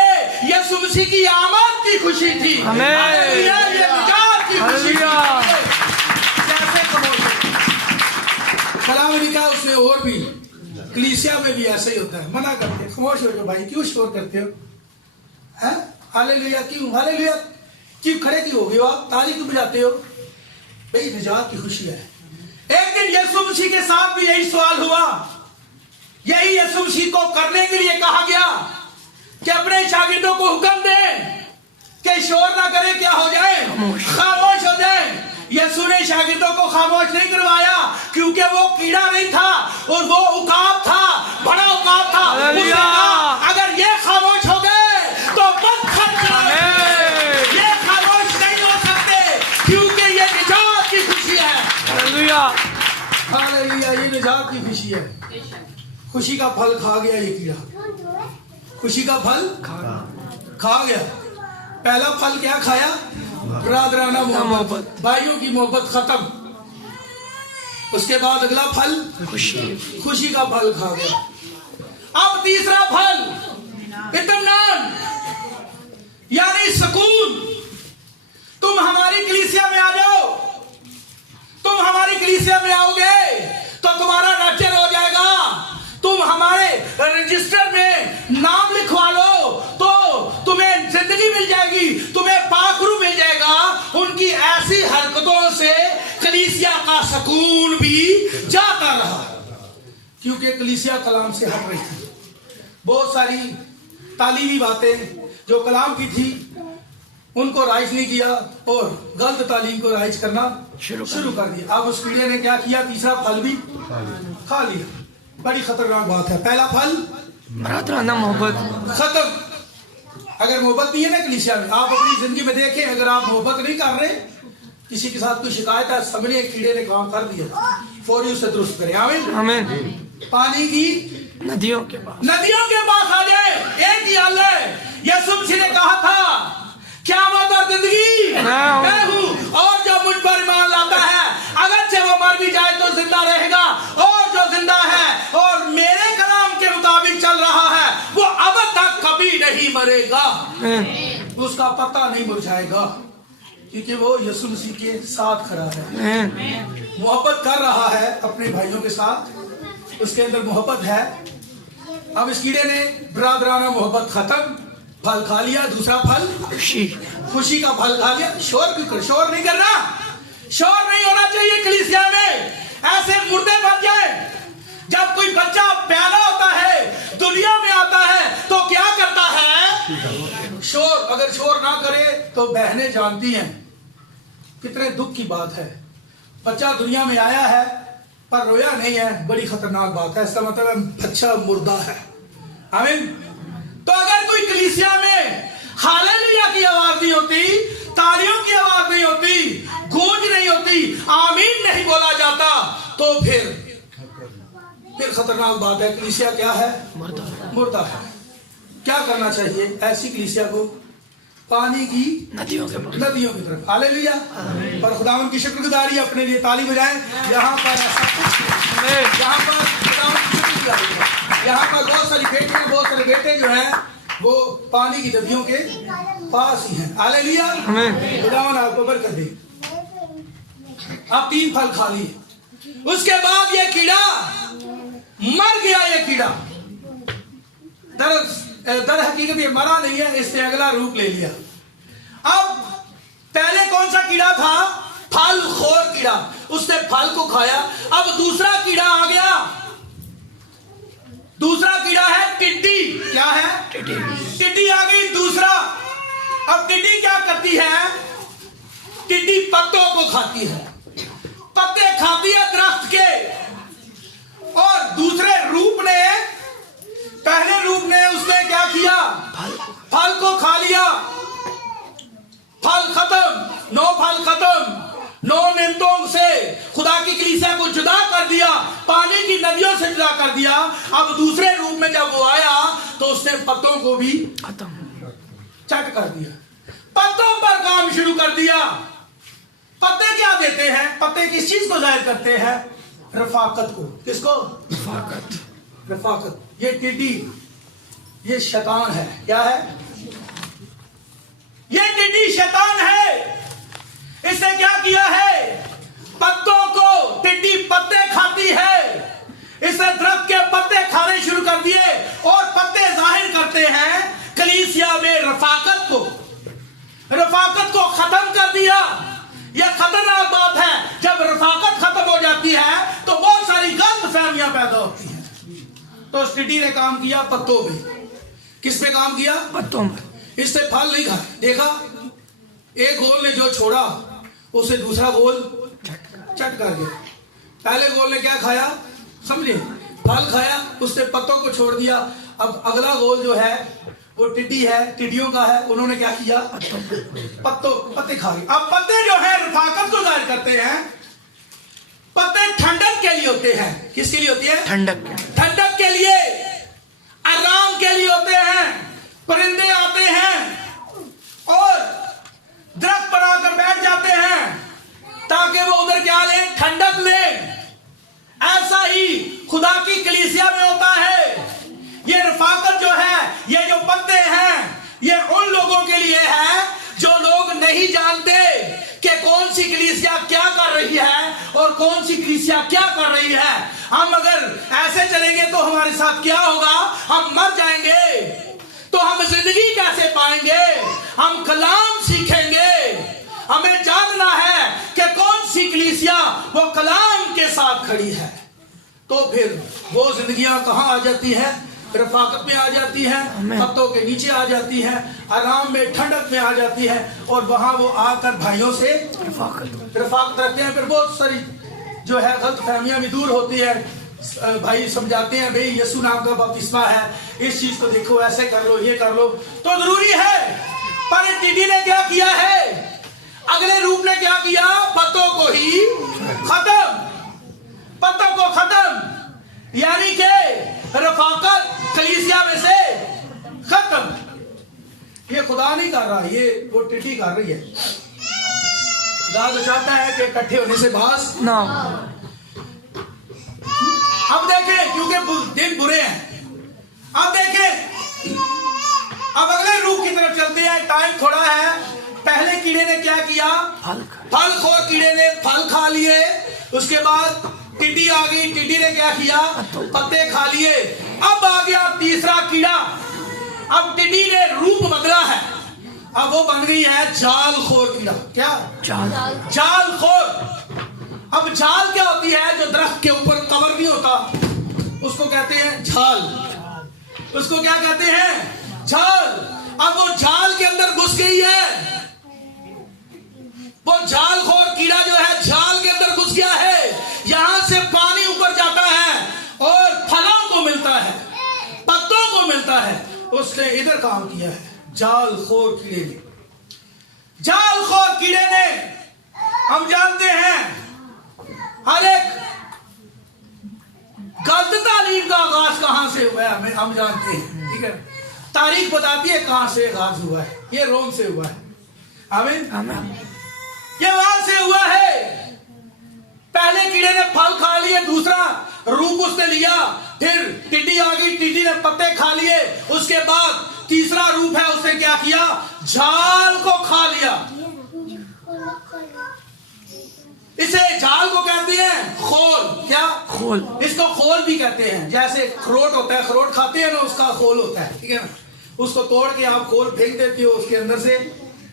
यीशु मसीह की आमद की खुशी थी। हालेलुया, ये निजात की खुशी थी। कैसे खामोश होता? कलाम में लिखा उसने और भी, कलीसिया में भी ऐसे ही होता है। मना करते हैं, खामोश हो जाओ भाई, क्यों शोर करते हो? हैं? हालेलुया क्यों? हालेलुया क्यों खड़े क्यों हो गए हो आप? ताली क्यों बजाते हो? भाई निजात की खुशी है। एक दिन यीशु मसीह के साथ भी यही सवाल हुआ। यही यीशु मसीह को करने के लिए कहा गया कि अपने शागिर्दों को हुक्म दे कि शोर ना करे, क्या हो जाए? खामोश हो जाए। यीशु ने शागिर्दों को खामोश नहीं करवाया, क्योंकि वो कीड़ा नहीं था और वो उकाब था, बड़ा उकाब था। उसने कहा अगर ये खामोश हो गए तो पत्थर चलाओ। ये खामोश नहीं हो सकते, क्योंकि ये निजात की खुशी है। हालेलुया, हालेलुया, ये निजात की खुशी है। खुशी का फल खा गया ये कीड़ा। खुशी का फल खा गया। पहला फल क्या खाया? बरादराना मोहब्बत, भाइयों की मोहब्बत खत्म। उसके बाद अगला फल खुशी का फल खा गया। अब तीसरा फल इत्मीनान, यानी सुकून। तुम हमारी कलीसिया में आ जाओ, तुम हमारी कलीसिया में आओगे तो तुम्हारा रजिस्टर हो जाएगा, तुम हमारे रजिस्टर में कलीसिया का सुकून भी जाता रहा, क्योंकि कलीसिया कलाम से हट रही थी। बहुत सारी तालीमी बातें जो कलाम की थी उनको राइज नहीं किया और गलत तालीम को राइज करना शुरू कर दिया। अब उस कीड़े ने क्या किया, तीसरा फल भी खा लिया। बड़ी खतरनाक बात है। पहला फल बरादराना मोहब्बत खत्म। अगर मोहब्बत नहीं है ना कलीसिया में, आप अपनी जिंदगी में देखें, अगर आप मोहब्बत नहीं कर रहे, किसी के साथ कोई शिकायत है, समझे कीड़े ने काम कर दिया, फौरी उसे दुरुस्त करें। आमीन। आमीन। पानी की नदियों के पास आ जाए, एक ही हाल है। यीशु मसीह ने कहा था, क़यामत और जिंदगी मैं हूँ, और जो मुझ पर ईमान लाता है अगरचे वो मर भी जाए तो जिंदा रहेगा, और जो जिंदा है और मेरे कलाम के मुताबिक चल रहा है वो अब तक कभी नहीं मरेगा, उसका पत्ता नहीं मुरझाएगा, क्योंकि वो यीशु मसीह के साथ खड़ा है, मोहब्बत कर रहा है अपने भाइयों के साथ, उसके अंदर मोहब्बत है। अब इस कीड़े ने बरादराना मोहब्बत खत्म, फल खा लिया। दूसरा फल खुशी का फल खा लिया। शोर नहीं करना, शोर नहीं होना चाहिए कलीसिया में। ऐसे मुर्दे बन जाए। जब कोई बच्चा प्यारा होता है, दुनिया में आता है, तो क्या करता है? शोर। अगर शोर ना करे तो बहनें जानती हैं कितने दुख की बात है। बच्चा दुनिया में आया है पर रोया नहीं है, बड़ी खतरनाक बात है। इसका मतलब है बच्चा मुर्दा है। आमीन। तो अगर कोई कलीसिया में हालेलुया की आवाज नहीं होती, तालियों की आवाज नहीं होती, गूंज नहीं होती, आमीन नहीं बोला जाता, तो फिर खतरनाक बात है। कलीसिया क्या है? मुर्दा है। क्या करना चाहिए ऐसी कलीसिया को? पानी की नदियों की तरफ। हालेलुया। पर खुदावन की शुक्रगुजारी, अपने लिए ताली बजाएं। यहाँ पर खुदावन की शुक्रगुजारी, यहाँ पर बहुत सारी बेटियां, बहुत सारे बेटे जो हैं वो पानी की नदियों के पास ही हैं। हालेलुया। खुदावन आपको बरकत दे। अब 3 फल खा लिए। उसके बाद ये कीड़ा मर गया। ये कीड़ा दर हकीकत ये मरा नहीं है, इसने अगला रूप ले लिया। अब पहले कौन सा कीड़ा था? फल खोर कीड़ा। उसने फल को खाया। अब दूसरा कीड़ा आ गया। दूसरा कीड़ा है टिड्डी। क्या है? टिड्डी आ गई दूसरा। अब टिड्डी क्या करती है? टिड्डी पत्तों को खाती है, पत्ते खाती है दरख्त के। और दूसरे रूप ने, पहले रूप ने उसने क्या किया? फल को खा लिया। फल खत्म, 9 फल खत्म। 9 नेमतों से खुदा की कलीसिया को जुदा कर दिया, पानी की नदियों से जुदा कर दिया। अब दूसरे रूप में जब वो आया तो उसने पत्तों को भी चट कर दिया, पत्तों पर काम शुरू कर दिया। पत्ते क्या देते हैं? पत्ते किस चीज को जाहिर करते हैं? रफाकत को। किसको? रफाकत। ये टिड्डी, ये शैतान है। क्या है? ये टिड्डी शैतान है। इसने क्या किया है? पत्तों को, टिड्डी पत्ते खाती है, इसने दरख्त के पत्ते खाने शुरू कर दिए और पत्ते जाहिर करते हैं कलीसिया में रफाकत को खत्म कर दिया। यह खतरनाक बात है। जब रफाकत खत्म हो जाती है तो बहुत सारी गलतफहमियां पैदा होती हैं। तो टिड्डी ने काम किया पत्तों पे। किस पे काम किया? पत्तों में। इससे फल नहीं खाया। देखा, एक गोल ने जो छोड़ा उसे दूसरा गोल चट कर गया। पहले गोल ने क्या खाया? समझे? फल खाया, उसने पत्तों को छोड़ दिया। अब अगला गोल जो है वो टिड्डी है, टिड्डियों का है। उन्होंने क्या किया? पत्ते खा गए। अब पत्ते जो है रफाकत को जाहिर करते हैं। पत्ते ठंडक के लिए होते हैं। किसके लिए होती है? ठंडक के लिए, आराम के लिए होते हैं। परिंदे आते हैं और दरख्त पर आकर बैठ जाते हैं ताकि वो उधर क्या ले? ठंडक ले। ऐसा ही खुदा की कलीसिया में होता है। ये रफाकत जो है, ये जो पत्ते हैं, ये उन लोगों के लिए है जो लोग नहीं जानते कि कौन सी कलीसिया क्या कर रही है और कौन सी कलीसिया क्या कर रही है। हम अगर ऐसे चलेंगे तो हमारे साथ क्या होगा? हम मर जाएंगे। तो हम जिंदगी कैसे पाएंगे? हम कलाम सीखेंगे। हमें जानना है कि कौन सी कलीसिया खड़ी है, तो फिर वो जिंदगियां कहाँ आ जाती है? रफाकत में आ जाती है, पत्तों के नीचे आ जाती है, आराम में, ठंडक में आ जाती है, और वहां वो आकर भाइयों से रफाकत रखते हैं। फिर बहुत सारी जो है गलत फहमियां भी दूर होती है। भाई समझाते हैं, भाई यीशु नाम का बपतिस्मा है, इस चीज को देखो, ऐसे कर लो, ये कर लो, तो जरूरी है। पर टिड्डी ने क्या किया है? अगले रूप ने क्या किया? पत्तों को ही खत्म, पत्तों को खत्म, यानी कि रफाकत कलीसिया में से खत्म। ये खुदा नहीं कर रहा, ये वो टिड्डी कर रही है। खुदा तो चाहता है कि इकट्ठे होने से बास ना। अब देखें, क्योंकि दिन बुरे हैं। अब देखें, अब अगले रूप की तरफ चलते हैं। टाइम थोड़ा है। पहले कीड़े ने क्या किया? फल खोर कीड़े ने फल खा लिए। उसके बाद टिड्डी आ गई, टिड्डी ने क्या किया? पत्ते खा लिए। अब आ गया तीसरा कीड़ा। अब टिड्डी ने रूप बदला है, अब वो बन गई है जाल खोर कीड़ा। क्या? जाल खोर। अब जाल क्या होती है? जो दरख्त के ऊपर कवर नहीं होता, उसको कहते हैं झाल। उसको क्या कहते हैं? झाल। अब वो जाल के अंदर घुस गई है। वो जाल खोर कीड़ा जो है जाल के अंदर घुस गया है। यहां से पानी ऊपर जाता है और फलों को मिलता है, पत्तों को मिलता है। उसने इधर काम किया है जाल खोर कीड़े ने। जाल खोर कीड़े ने, हम जानते हैं, हर एक गलत तालीम का आगाज कहां से हुआ है हम जानते हैं, ठीक है। तारीख बताती है कहां से आगाज हुआ है। ये रोम से हुआ है। आमीन। ये वहां से हुआ है। पहले कीड़े ने फल खा लिए, दूसरा रूप उसने लिया। फिर टिड्डी आ गई, टिड्डी ने पत्ते खा लिए। उसके बाद तीसरा रूप है, उसने क्या किया? जाल को खा लिया। इसे जाल को कहते हैं खोल। क्या? खोल। इसको खोल भी कहते हैं। जैसे अखरोट होता है, अखरोट खाते हैं ना, उसका खोल होता है, ठीक है ना। उसको तोड़ के आप खोल फेंक देते हो, उसके अंदर से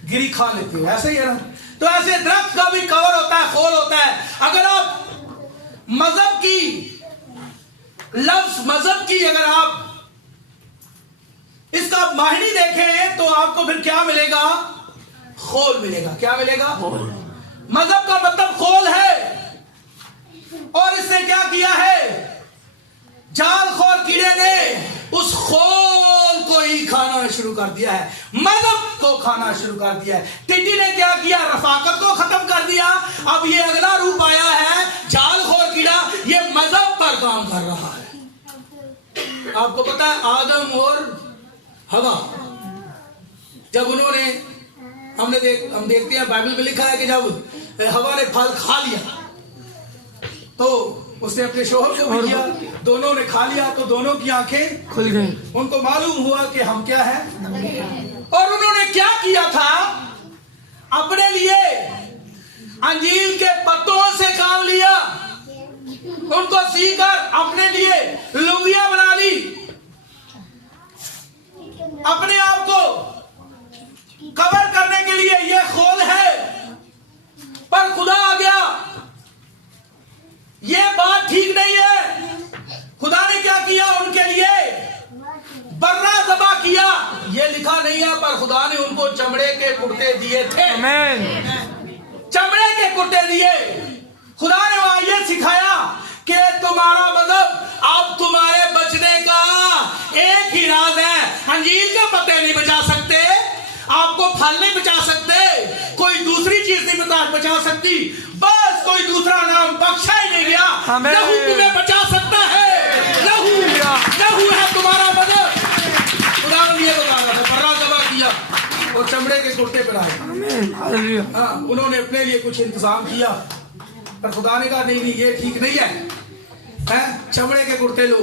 गिरी खा लेते हो, ऐसे ही है ना। तो ऐसे दरख्त का भी कवर होता है, खोल होता है। अगर आप मजहब की लफ्ज, मजहब की अगर आप इसका मायने देखें तो आपको फिर क्या मिलेगा? खोल मिलेगा। क्या मिलेगा? मजहब का मतलब खोल है। और इसने क्या किया है? जाल खोर कीड़े ने उस खोल को ही खाना शुरू कर दिया है, मजहब को खाना शुरू कर दिया है। टिड्डी ने क्या किया? रफाकत को खत्म कर दिया। अब ये अगला रूप आया है जाल खोर कीड़ा, ये मजहब पर काम कर रहा है। आपको पता है आदम और हवा, जब उन्होंने, हम देखते हैं बाइबल में लिखा है कि जब हवा ने फल खा लिया तो उसने अपने शोहर को भी किया, दोनों ने खा लिया, तो दोनों की आंखें खुल गई। उनको मालूम हुआ कि हम क्या है। और उन्होंने क्या किया था? अपने लिए अंजीर के पत्तों से काम लिया, उनको सीकर अपने लिए लुंगियां बना ली, अपने आप को कवर करने के लिए। ये खोल है। पर खुदा आ गया, ये बात ठीक नहीं है। खुदा ने क्या किया? उनके लिए बर्रा ज़बा किया। ये लिखा नहीं है, पर खुदा ने उनको चमड़े के कुर्ते दिए थे। चमड़े के कुर्ते दिए। खुदा ने वहां ये सिखाया कि तुम्हारा मजहब, अब तुम्हारे बचने का एक ही राज है। अंजीर के पत्ते नहीं बचा सकते, आपको फल नहीं बचा सकते, कोई दूसरी चीज नहीं बचा सकती, बस कोई दूसरा नाम बख्शा ही नहीं गया। लहू तुम्हें बचा सकता है। लहू है तुम्हारा मदद। खुदा ने ये बता रहा था, बर्रा ज़बा किया और चमड़े के कुर्ते पहनाए। हाँ, उन्होंने अपने लिए कुछ इंतजाम किया, पर खुदा ने कहा नहीं, ये ठीक नहीं है। चमड़े के कुर्ते लो,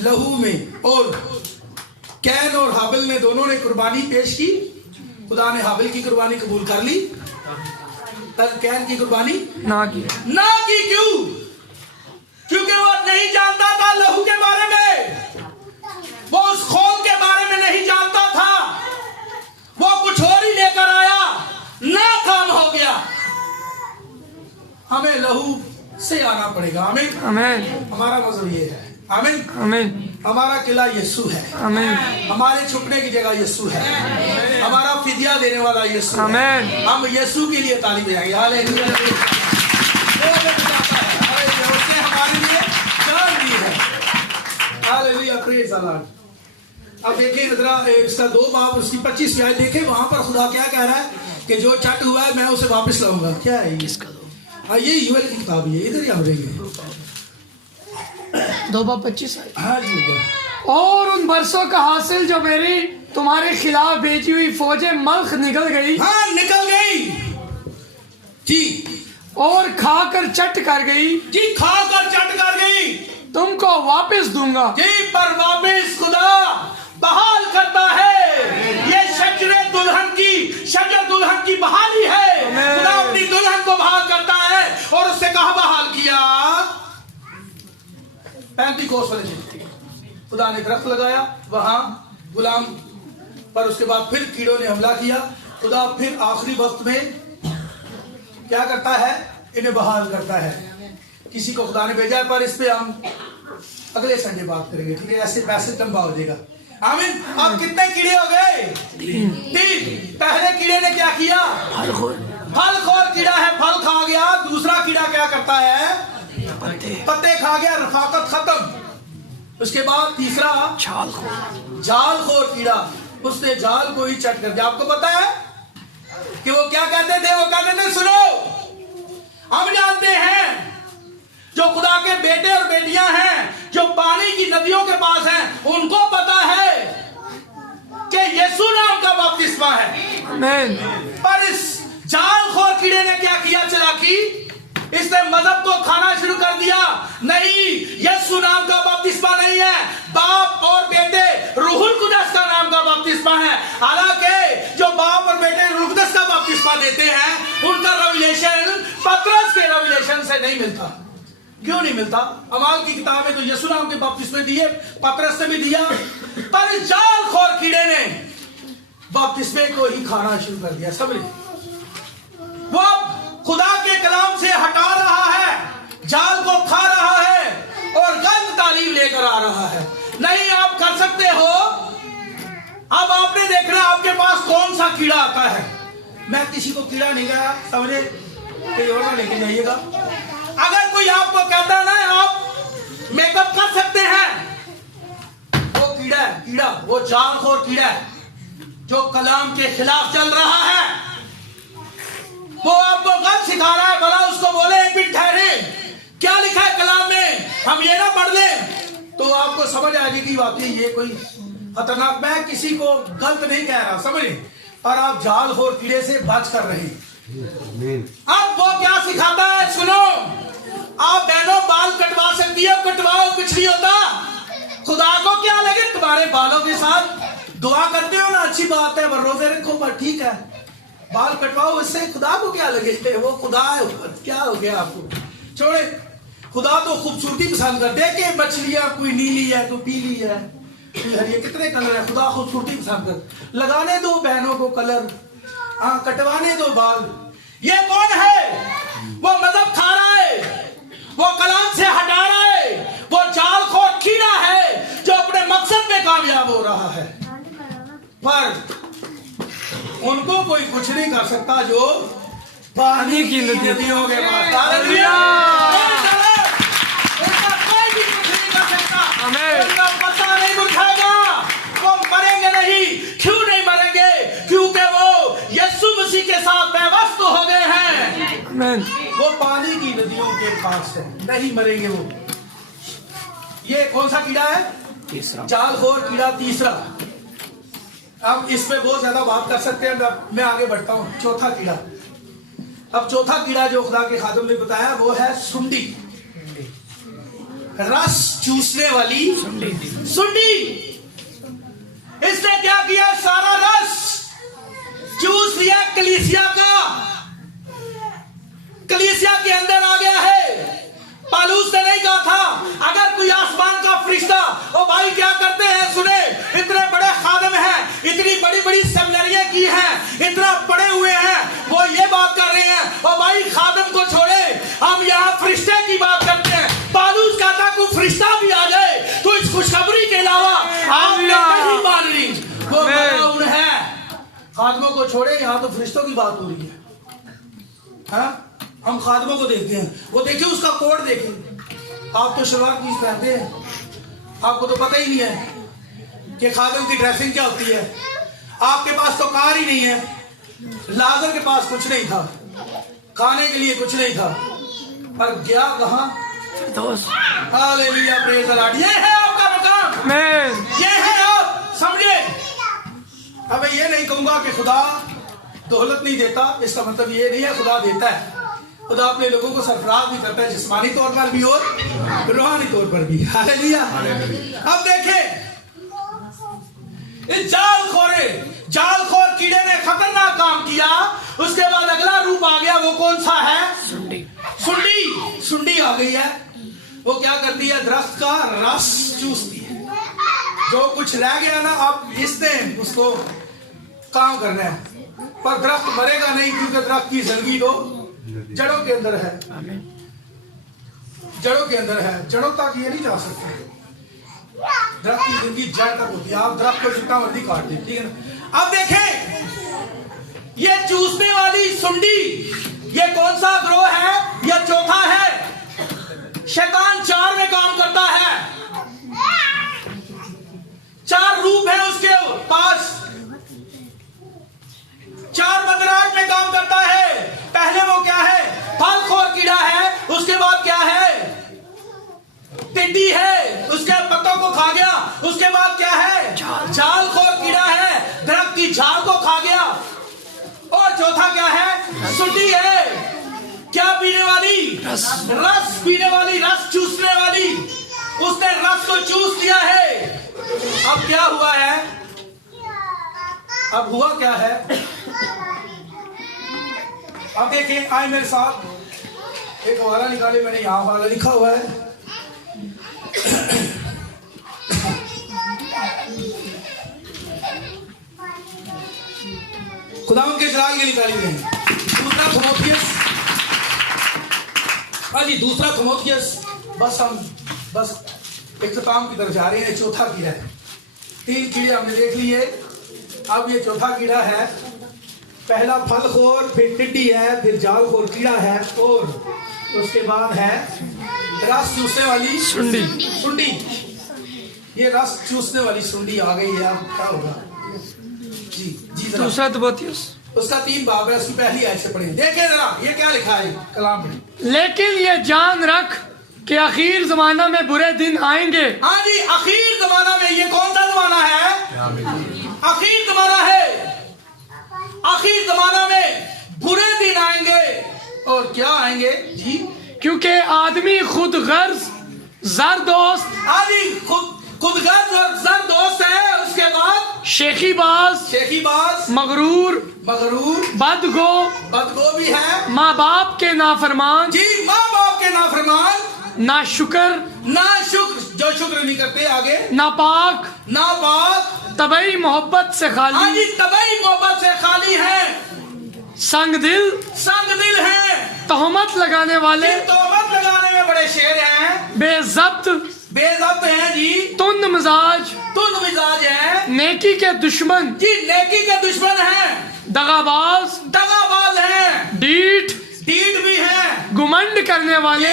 लहू में। और कैन और हाबिल ने, दोनों ने कुर्बानी पेश की। खुदा ने हाबिल की कुर्बानी कबूल कर ली, तब कैन की कुर्बानी ना की। क्यों? क्योंकि वो नहीं जानता था लहू के बारे में, वो उस खोल के बारे में नहीं जानता था। वो कुछ और ही लेकर आया, ना काम हो गया। हमें लहू से आना पड़ेगा। आमीन। आमीन। हमारा मजहब ये है। आमीन। आमीन। हमारा किला यीशु है। आमीन। हमारे छुपने की जगह यीशु है। हमारा फिदिया देने वाला यीशु है। आमीन। हम यीशु के लिए ताली बजाएंगे। हालेलुया। उसने हमारे लिए जान दी है। Hallelujah, praise the Lord. अब देखिए जरा इसका 2 बाब उसकी 25 आयत देखें, वहां पर खुदा क्या कह रहा है कि जो चट हुआ है मैं उसे वापस लाऊंगा। क्या है ये? ये यूएल की किताब है, इधर ही हम रहेंगे। 2:25। हाँ जी। और उन बरसों का हासिल जो मेरी तुम्हारे खिलाफ भेजी हुई फौजें मल्ख निकल गई, हाँ निकल गई जी, और खाकर चट कर गई, जी खाकर चट कर गई, तुमको वापस दूंगा। जी पर वापस खुदा बहाल करता है। ये शजरे दुल्हन की बहाली है। खुदा अपनी दुल्हन को बहाल करता है। और उससे कहा बहाल किया? पेंतीकोस्त वाले दिन खुदा ने दरख्त लगाया वहां गुलाम पर, उसके बाद फिर कीड़ों ने हमला किया। खुदा फिर आखिरी वक्त में क्या करता है? इन्हें बहाल करता है। किसी को खुदा ने भेजा है, पर इस पे हम अगले संडे बात करेंगे, ठीक है? ऐसे पैसे लंबा हो जाएगा। आमीन। अब कितने कीड़े हो गए? 3। पहले कीड़े ने क्या किया? फलखोर कीड़ा है, फल खा गया। दूसरा कीड़ा क्या करता है? पत्ते खा गया, रफाकत खत्म। उसके बाद तीसरा जालखोर कीड़ा, उसने जाल को ही चट कर दिया। आपको पता है कि वो क्या कहते थे? वो कहते थे, सुनो, हम जानते हैं जो खुदा के बेटे और बेटियां हैं जो पानी की नदियों के पास हैं, उनको पता है कि यीशु नाम का बपतिस्मा है। आमीन। पर इस जालखोर कीड़े ने क्या किया? चालाकी। इसने मजहब को खाना शुरू कर दिया। नहीं, यीशु नाम का बपतिस्मा नहीं है, बाप और बेटे रूहुल कुदस का नाम का बपतिस्मा है। हालांकि जो बाप और बेटे रूहुल कुदस का बपतिस्मा देते हैं, उनका रेवलेशन पतरस के रेवलेशन से नहीं मिलता। क्यों नहीं मिलता? अमाल की किताब में तो यीशु नाम के बपतिस्मे दिए, पतरस से भी दिया, पर जालखोर कीड़े ने बपतिस्मे को ही खाना शुरू कर दिया। समझे? वो खुदा के कलाम से हटा रहा है, जाल को खा रहा है और गलत तालीम लेकर आ रहा है। नहीं, आप कर सकते हो। अब आपने देखना आपके पास कौन सा कीड़ा आता है। मैं किसी को कीड़ा नहीं कहा, समझे? कोई और ना लेके जाइएगा। अगर कोई आपको कहता है ना आप मेकअप कर सकते हैं, वो कीड़ा है, कीड़ा, वो जालखोर कीड़ा है जो कलाम के खिलाफ चल रहा है। वो आपको गलत सिखा रहा है। भला उसको बोले एक मिनट ठहरे, क्या लिखा है कलाम में, हम ये ना पढ़ लें, तो आपको समझ आ जाएगी वाकई ये कोई खतरनाक। मैं किसी को गलत नहीं कह रहा, समझे? पर आप जालखोर कीड़े से बच कर रहे हैं। अब वो क्या सिखाता है? सुनो, आप बहनों बाल कटवा सकती है, कटवाओ, कुछ नहीं होता। खुदा को क्या लगे तुम्हारे बालों के साथ? दुआ करते हो ना, अच्छी बात है, पर रोजे रखो, पर ठीक है, बाल कटवाओ, इससे खुदा को क्या लगे? वो खुदा है, क्या हो गया आपको? छोड़े, खुदा तो खूबसूरती पसंद करते हैं कि मछलियां कोई नीली है, कोई पीली है, कोई हरी, कितने कलर है। खुदा खूबसूरती पसंद कर। लगाने दो बहनों को कलर, हाँ, कटवाने दो बाल। ये कौन है? वो मदद खा रहा है, वो कलाम से हटा रहा है, वो जालखोर कीड़ा है जो अपने मकसद में कामयाब हो रहा है। पर उनको कोई कुछ नहीं कर सकता जो पानी की नदियों के पास। कोई भी कुछ नहीं कर सकता। उनका पत्ता नहीं उठाएगा, वो मरेंगे नहीं। क्यों नहीं मरेंगे? क्योंकि वो यीशु मसीह के साथ व्यवस्थ हो गए हैं। आमीन। वो पानी की नदियों के पास है, नहीं मरेंगे वो। ये कौन सा कीड़ा है? तीसरा, जालखोर कीड़ा, तीसरा। अब इस पे बहुत ज्यादा बात कर सकते हैं, मैं आगे बढ़ता हूं। चौथा कीड़ा। अब चौथा कीड़ा जो खुदा के खादिम ने बताया वो है सुंडी, रस चूसने वाली सुंडी। इसने क्या किया? सारा रस चूस लिया कलीसिया का, कलीसिया के अंदर आ गया है। पालूस ने नहीं कहा था अगर कोई आसमान का फरिश्ता, ओ भाई क्या करते हैं, सुने, इतने बड़े खादिम हैं, इतनी बड़ी बड़ी सेमिनारियां की हैं, इतना पढ़े हुए हैं, वो ये बात कर रहे हैं, ओ भाई खादिम को छोड़े, हम यहाँ फरिश्ते की छोड़े, यहाँ तो फरिश्तों की बात हो रही है। हाँ, हम खादमों को देखते हैं, वो देखिए उसका कोड देखें। आप तो शलवार कमीज पहनते हैं, आपको तो पता ही नहीं है कि खादम की ड्रेसिंग क्या होती है। आपके पास तो कार ही नहीं है, लाजर के पास कुछ नहीं था, खाने के लिए कुछ नहीं था, पर गया कहाँ? Hallelujah, praise the Lord. ये है आपका मकाम, ये है, आप समझे। अब ये नहीं कहूंगा कि खुदा दौलत नहीं देता, इसका मतलब ये नहीं है, खुदा देता है। खुदा अपने लोगों को सरफराज भी करता है, जिस्मानी तौर पर भी और रूहानी तौर पर भी। हालेलुया। अब देखें, इस जालखोर कीड़े ने खतरनाक काम किया। उसके बाद अगला रूप आ गया, वो कौन सा है? सुंडी आ गई है। वो क्या करती है? दरख्त का रस चूसती है। जो कुछ रह गया ना, अब इसने उसको काम करना है, पर दरख्त मरेगा नहीं, क्योंकि दरख्त की जिंदगी तो जड़ों के अंदर है, जड़ों के अंदर है, जड़ों तक ये नहीं जा सकते। दरख्त की जिंदगी जड़ तक होती है। आप दरख्त को जितना मर्जी काट दें, ठीक है ना। अब देखें, ये चूसने वाली सुंडी, ये कौन सा ग्रोह है? ये चौथा है। शैतान 4 में काम करता है, 4 रूप है उसके पास, 4 बदराज में काम करता है। पहले वो क्या है? फलखोर कीड़ा है। उसके बाद क्या है? टिड्डी है, उसके पत्तों को खा गया। उसके बाद क्या है? जालखोर कीड़ा है, दरख्त की झाल को खा गया। और चौथा क्या है? सुंडी है। क्या पीने वाली? रस पीने वाली, रस चूसने वाली। उसने रस को चूस लिया है। अब क्या हुआ है? अब हुआ क्या है? अब देखिए, आए मेरे साथ, एक हवाला निकाले, मैंने यहाँ हवाला लिखा हुआ है। खुदावंद के जलाल के निकाली गई दूसरा थिमोथियस। बस इख्तिताम की तरफ जा रहे हैं। चौथा कीड़ा है। 3 कीड़े हमने देख लिए, अब ये चौथा कीड़ा है। पहला फलखोर, फिर टिड्डी है, फिर जालखोर कीड़ा है, और उसके बाद है रस चूसने वाली सुंडी। ये रस चूसने वाली सुंडी आ गई है। अब क्या होगा? जी दूसरा तिमोथियस, उसका 3 बाब है। उसकी पहली आयत से पढ़ें, देखें जरा ये क्या लिखा है कलाम में। लेकिन ये जान रख कि आखिर जमाना में बुरे दिन आएंगे। हाँ जी, आखिर जमाना में। ये कौन सा जमाना है? आखिर जमाना है। आखिर जमाना में बुरे दिन आएंगे। और क्या आएंगे जी? क्योंकि आदमी खुद गर्ज, जरदोस्त, आदि खुद गर्ज और जरदोस्त है। उसके बाद शेखीबाज, मगरूर, बदगो भी है। माँ बाप के नाफरमान जी, माँ बाप के नाफरमान, नाशुक्र, जो शुक्र नहीं करते। आगे नापाक, तबई मोहब्बत से खाली। हाँ जी, तबई मोहब्बत से खाली है। संग दिल है। तोहमत लगाने वाले, तोहमत लगाने में बड़े शेर हैं। बेज़ब्त हैं जी। तुंद मिजाज है। नेकी के दुश्मन जी, नेकी के दुश्मन हैं। दगाबाज हैं। डीठ भी हैं। घुमंड करने वाले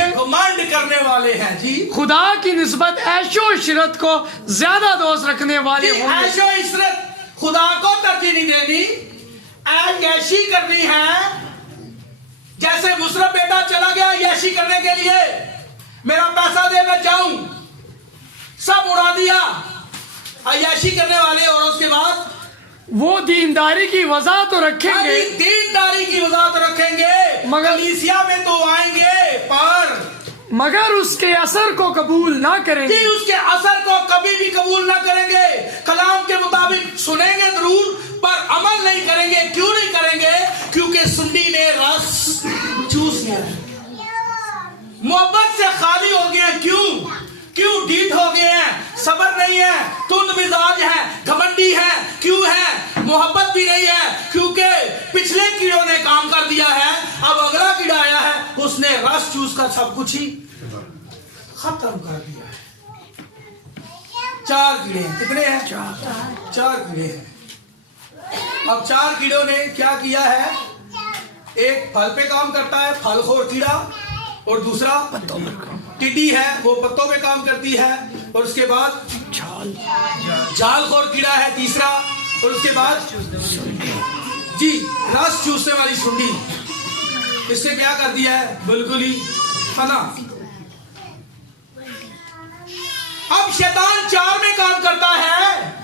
हैं जी। खुदा की निस्बत ऐशो इशरत को ज्यादा दोस्त रखने वाले होंगे। ऐशो इशरत, खुदा को तरजीह नहीं देनी, ऐशी करनी है। जैसे मुशर्रफ बेटा चला गया ऐशी करने के लिए, मेरा पैसा दे मैं जाऊं, सब उड़ा दिया। ऐशी करने वाले। और उसके बाद वो दीनदारी की वजह तो रखेंगे, मगर कलीसिया में तो आएंगे, मगर उसके असर को कबूल ना करेंगे। उसके असर को कभी भी कबूल ना करेंगे। कलाम के मुताबिक सुनेंगे जरूर, पर अमल नहीं करेंगे। क्यों नहीं करेंगे? क्योंकि सुंडी ने रस चूस लिया, मोहब्बत से खाली हो गए। क्यों ढीठ हो गए हैं? सब्र नहीं है, तुंद मिजाज है, घमंडी है। क्यों है? मोहब्बत भी नहीं है, क्योंकि पिछले कीड़ों ने काम कर दिया है। अब अगला कीड़ा आया है, उसने रस चूस कर सब कुछ ही खत्म कर दिया है। 4 कीड़े हैं। कितने हैं? 4 कीड़े हैं। अब 4 कीड़ों ने क्या किया है, एक फल पे काम करता है फलखोर कीड़ा, और दूसरा टिड्डी है वो पत्तों पे काम करती है, और उसके बाद जालखोर कीड़ा है तीसरा, और उसके बाद जी रस चूसने वाली सुंडी। इसने क्या कर दिया है, बिल्कुल ही फना। अब शैतान 4 में काम करता है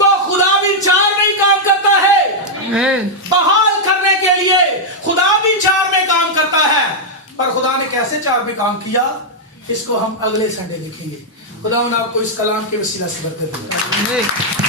तो खुदा भी 4 में ही काम करता है। बहाल करने के लिए खुदा भी 4 में काम करता है, पर खुदा ने कैसे 4 में काम किया, इसको हम अगले संडे देखेंगे। खुदा आपको इस कलाम के वसीला से बरकत दे।